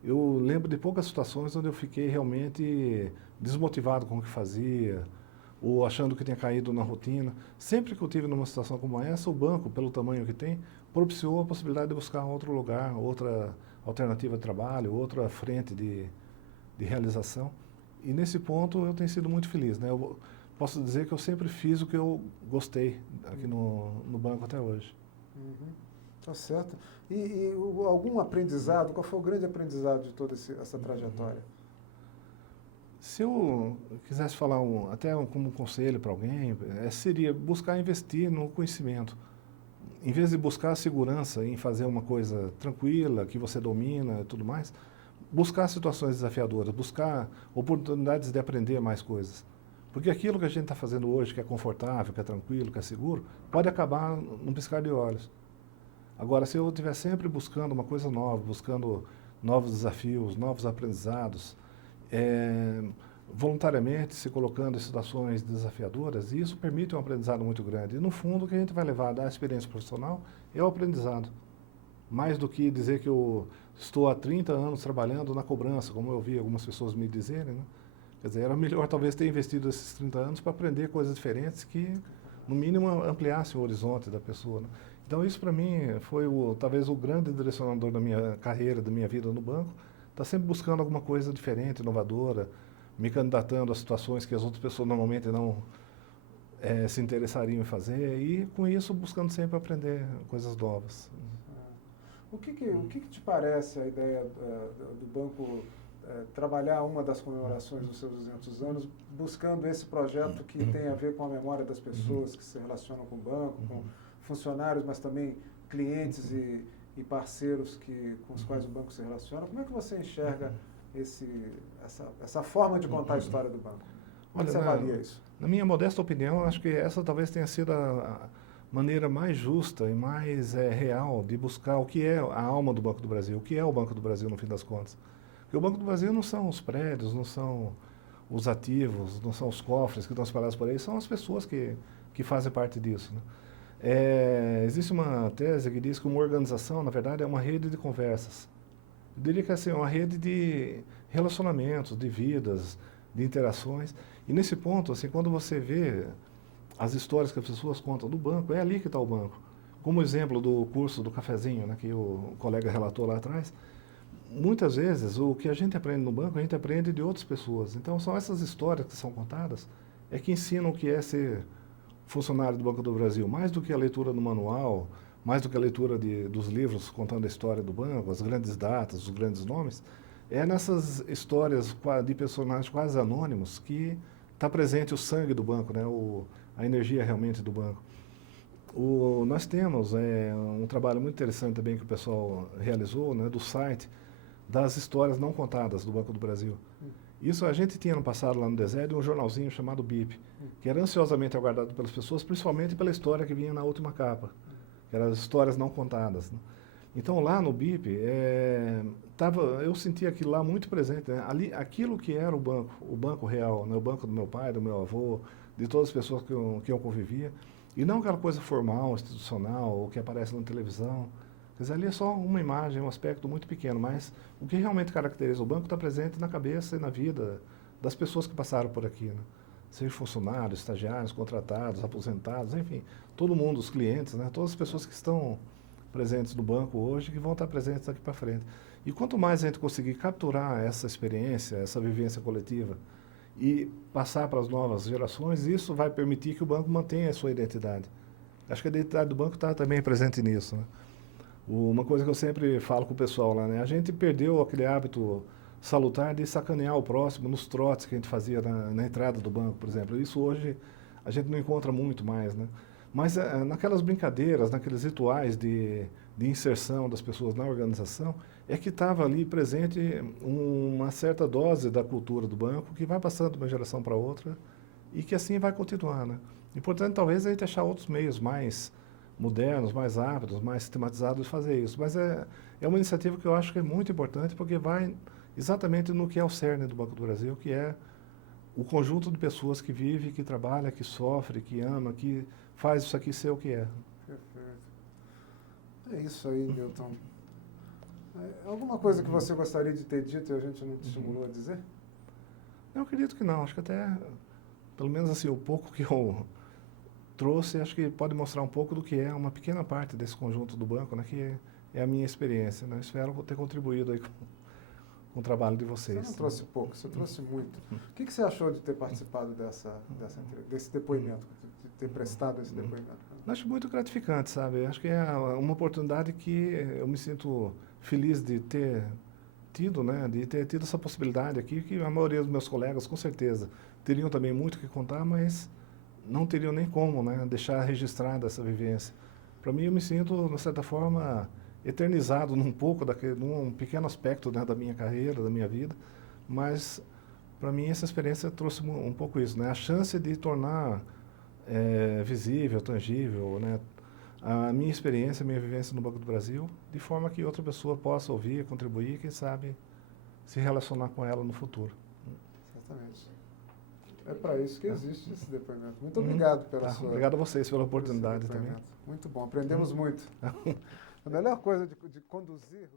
Eu lembro de poucas situações onde eu fiquei realmente desmotivado com o que fazia, ou achando que tinha caído na rotina. Sempre que eu tive numa situação como essa, o banco, pelo tamanho que tem, propiciou a possibilidade de buscar outro lugar, outra alternativa de trabalho, outra frente de realização. E nesse ponto eu tenho sido muito feliz, né? posso dizer que eu sempre fiz o que eu gostei aqui no banco até hoje. Uhum. Tá certo. Algum aprendizado, qual foi o grande aprendizado de toda essa trajetória? Se eu quisesse falar como um conselho para alguém, seria buscar investir no conhecimento. Em vez de buscar a segurança em fazer uma coisa tranquila, que você domina e tudo mais, buscar situações desafiadoras, buscar oportunidades de aprender mais coisas. Porque aquilo que a gente está fazendo hoje, que é confortável, que é tranquilo, que é seguro, pode acabar num piscar de olhos. Agora, se eu estiver sempre buscando uma coisa nova, buscando novos desafios, novos aprendizados, voluntariamente se colocando em situações desafiadoras, isso permite um aprendizado muito grande. E, no fundo, o que a gente vai levar da experiência profissional é o aprendizado. Mais do que dizer que eu estou há 30 anos trabalhando na cobrança, como eu ouvi algumas pessoas me dizerem, né? Quer dizer, era melhor talvez ter investido esses 30 anos para aprender coisas diferentes que, no mínimo, ampliassem o horizonte da pessoa, né? Então, isso para mim foi talvez o grande direcionador da minha carreira, da minha vida no banco, está sempre buscando alguma coisa diferente, inovadora, me candidatando a situações que as outras pessoas normalmente não se interessariam em fazer e, com isso, buscando sempre aprender coisas novas. O que te parece a ideia do banco trabalhar uma das comemorações dos seus 200 anos, buscando esse projeto que tem a ver com a memória das pessoas que se relacionam com o banco, com funcionários, mas também clientes e parceiros com os quais o banco se relaciona? Como é que você enxerga essa forma de contar a história do banco? Como você avalia isso? Na minha modesta opinião, acho que essa talvez tenha sido a maneira mais justa e mais real de buscar o que é a alma do Banco do Brasil, o que é o Banco do Brasil no fim das contas. Porque o Banco do Brasil não são os prédios, não são os ativos, não são os cofres que estão espalhados por aí, são as pessoas que fazem parte disso, né? Existe uma tese que diz que uma organização, na verdade, é uma rede de conversas. Eu diria que é uma rede de relacionamentos, de vidas, de interações. E nesse ponto, assim, quando você vê as histórias que as pessoas contam do banco, é ali que está o banco. Como exemplo do curso do cafezinho, né, que o colega relatou lá atrás, muitas vezes o que a gente aprende no banco, a gente aprende de outras pessoas. Então são essas histórias que são contadas que ensinam o que é ser funcionário do Banco do Brasil, mais do que a leitura do manual, mais do que a leitura dos livros contando a história do banco, as grandes datas, os grandes nomes, é nessas histórias de personagens quase anônimos que está presente o sangue do banco, né, a energia realmente do banco. Nós temos um trabalho muito interessante também que o pessoal realizou, né, do site das histórias não contadas do Banco do Brasil. Isso a gente tinha no passado lá no DESED um jornalzinho chamado BIP, que era ansiosamente aguardado pelas pessoas, principalmente pela história que vinha na última capa, que eram as histórias não contadas, né? Então lá no BIP, eu sentia aquilo lá muito presente, né? Ali, aquilo que era o banco real, né? O banco do meu pai, do meu avô, de todas as pessoas que eu convivia, e não aquela coisa formal, institucional, ou que aparece na televisão. Quer dizer, ali é só uma imagem, um aspecto muito pequeno, mas o que realmente caracteriza o banco está presente na cabeça e na vida das pessoas que passaram por aqui, né? Seja funcionários, estagiários, contratados, aposentados, enfim, todo mundo, os clientes, né? Todas as pessoas que estão presentes no banco hoje que vão estar presentes daqui para frente. E quanto mais a gente conseguir capturar essa experiência, essa vivência coletiva e passar para as novas gerações, isso vai permitir que o banco mantenha a sua identidade. Acho que a identidade do banco está também presente nisso, né? Uma coisa que eu sempre falo com o pessoal lá, né? A gente perdeu aquele hábito salutar de sacanear o próximo nos trotes que a gente fazia na entrada do banco, por exemplo. Isso hoje a gente não encontra muito mais, né? Mas naquelas brincadeiras, naqueles rituais de inserção das pessoas na organização, é que estava ali presente uma certa dose da cultura do banco que vai passando de uma geração para outra e que assim vai continuar, né? E, portanto, talvez a gente achar outros meios mais modernos, mais rápidos, mais sistematizados de fazer isso. Mas é uma iniciativa que eu acho que é muito importante porque vai exatamente no que é o cerne do Banco do Brasil, que é o conjunto de pessoas que vive, que trabalha, que sofre, que ama, que faz isso aqui ser o que é. Perfeito. É isso aí, Newton. Alguma coisa que você gostaria de ter dito e a gente não te estimulou a dizer? Eu acredito que não. Acho que até, pelo menos assim, o pouco que eu trouxe, acho que pode mostrar um pouco do que é uma pequena parte desse conjunto do banco, né, que é a minha experiência, né? Espero ter contribuído aí com com o trabalho de Você vocês. não trouxe pouco, você trouxe muito. O que você achou de ter participado desse depoimento, de ter prestado esse depoimento? Eu acho muito gratificante, sabe? Acho que é uma oportunidade que eu me sinto feliz de ter tido, né? De ter tido essa possibilidade aqui, que a maioria dos meus colegas, com certeza, teriam também muito o que contar, mas não teriam nem como, né? Deixar registrada essa vivência. Para mim, eu me sinto, de certa forma, eternizado num pequeno aspecto, né, da minha carreira, da minha vida, mas para mim essa experiência trouxe um pouco isso, né? A chance de tornar visível, tangível, né, a minha experiência, a minha vivência no Banco do Brasil, de forma que outra pessoa possa ouvir, contribuir e, quem sabe, se relacionar com ela no futuro. Exatamente. É para isso que existe esse depoimento. Muito obrigado pela sua... Obrigado a vocês pela oportunidade também. Muito bom, aprendemos muito. A melhor coisa de conduzir...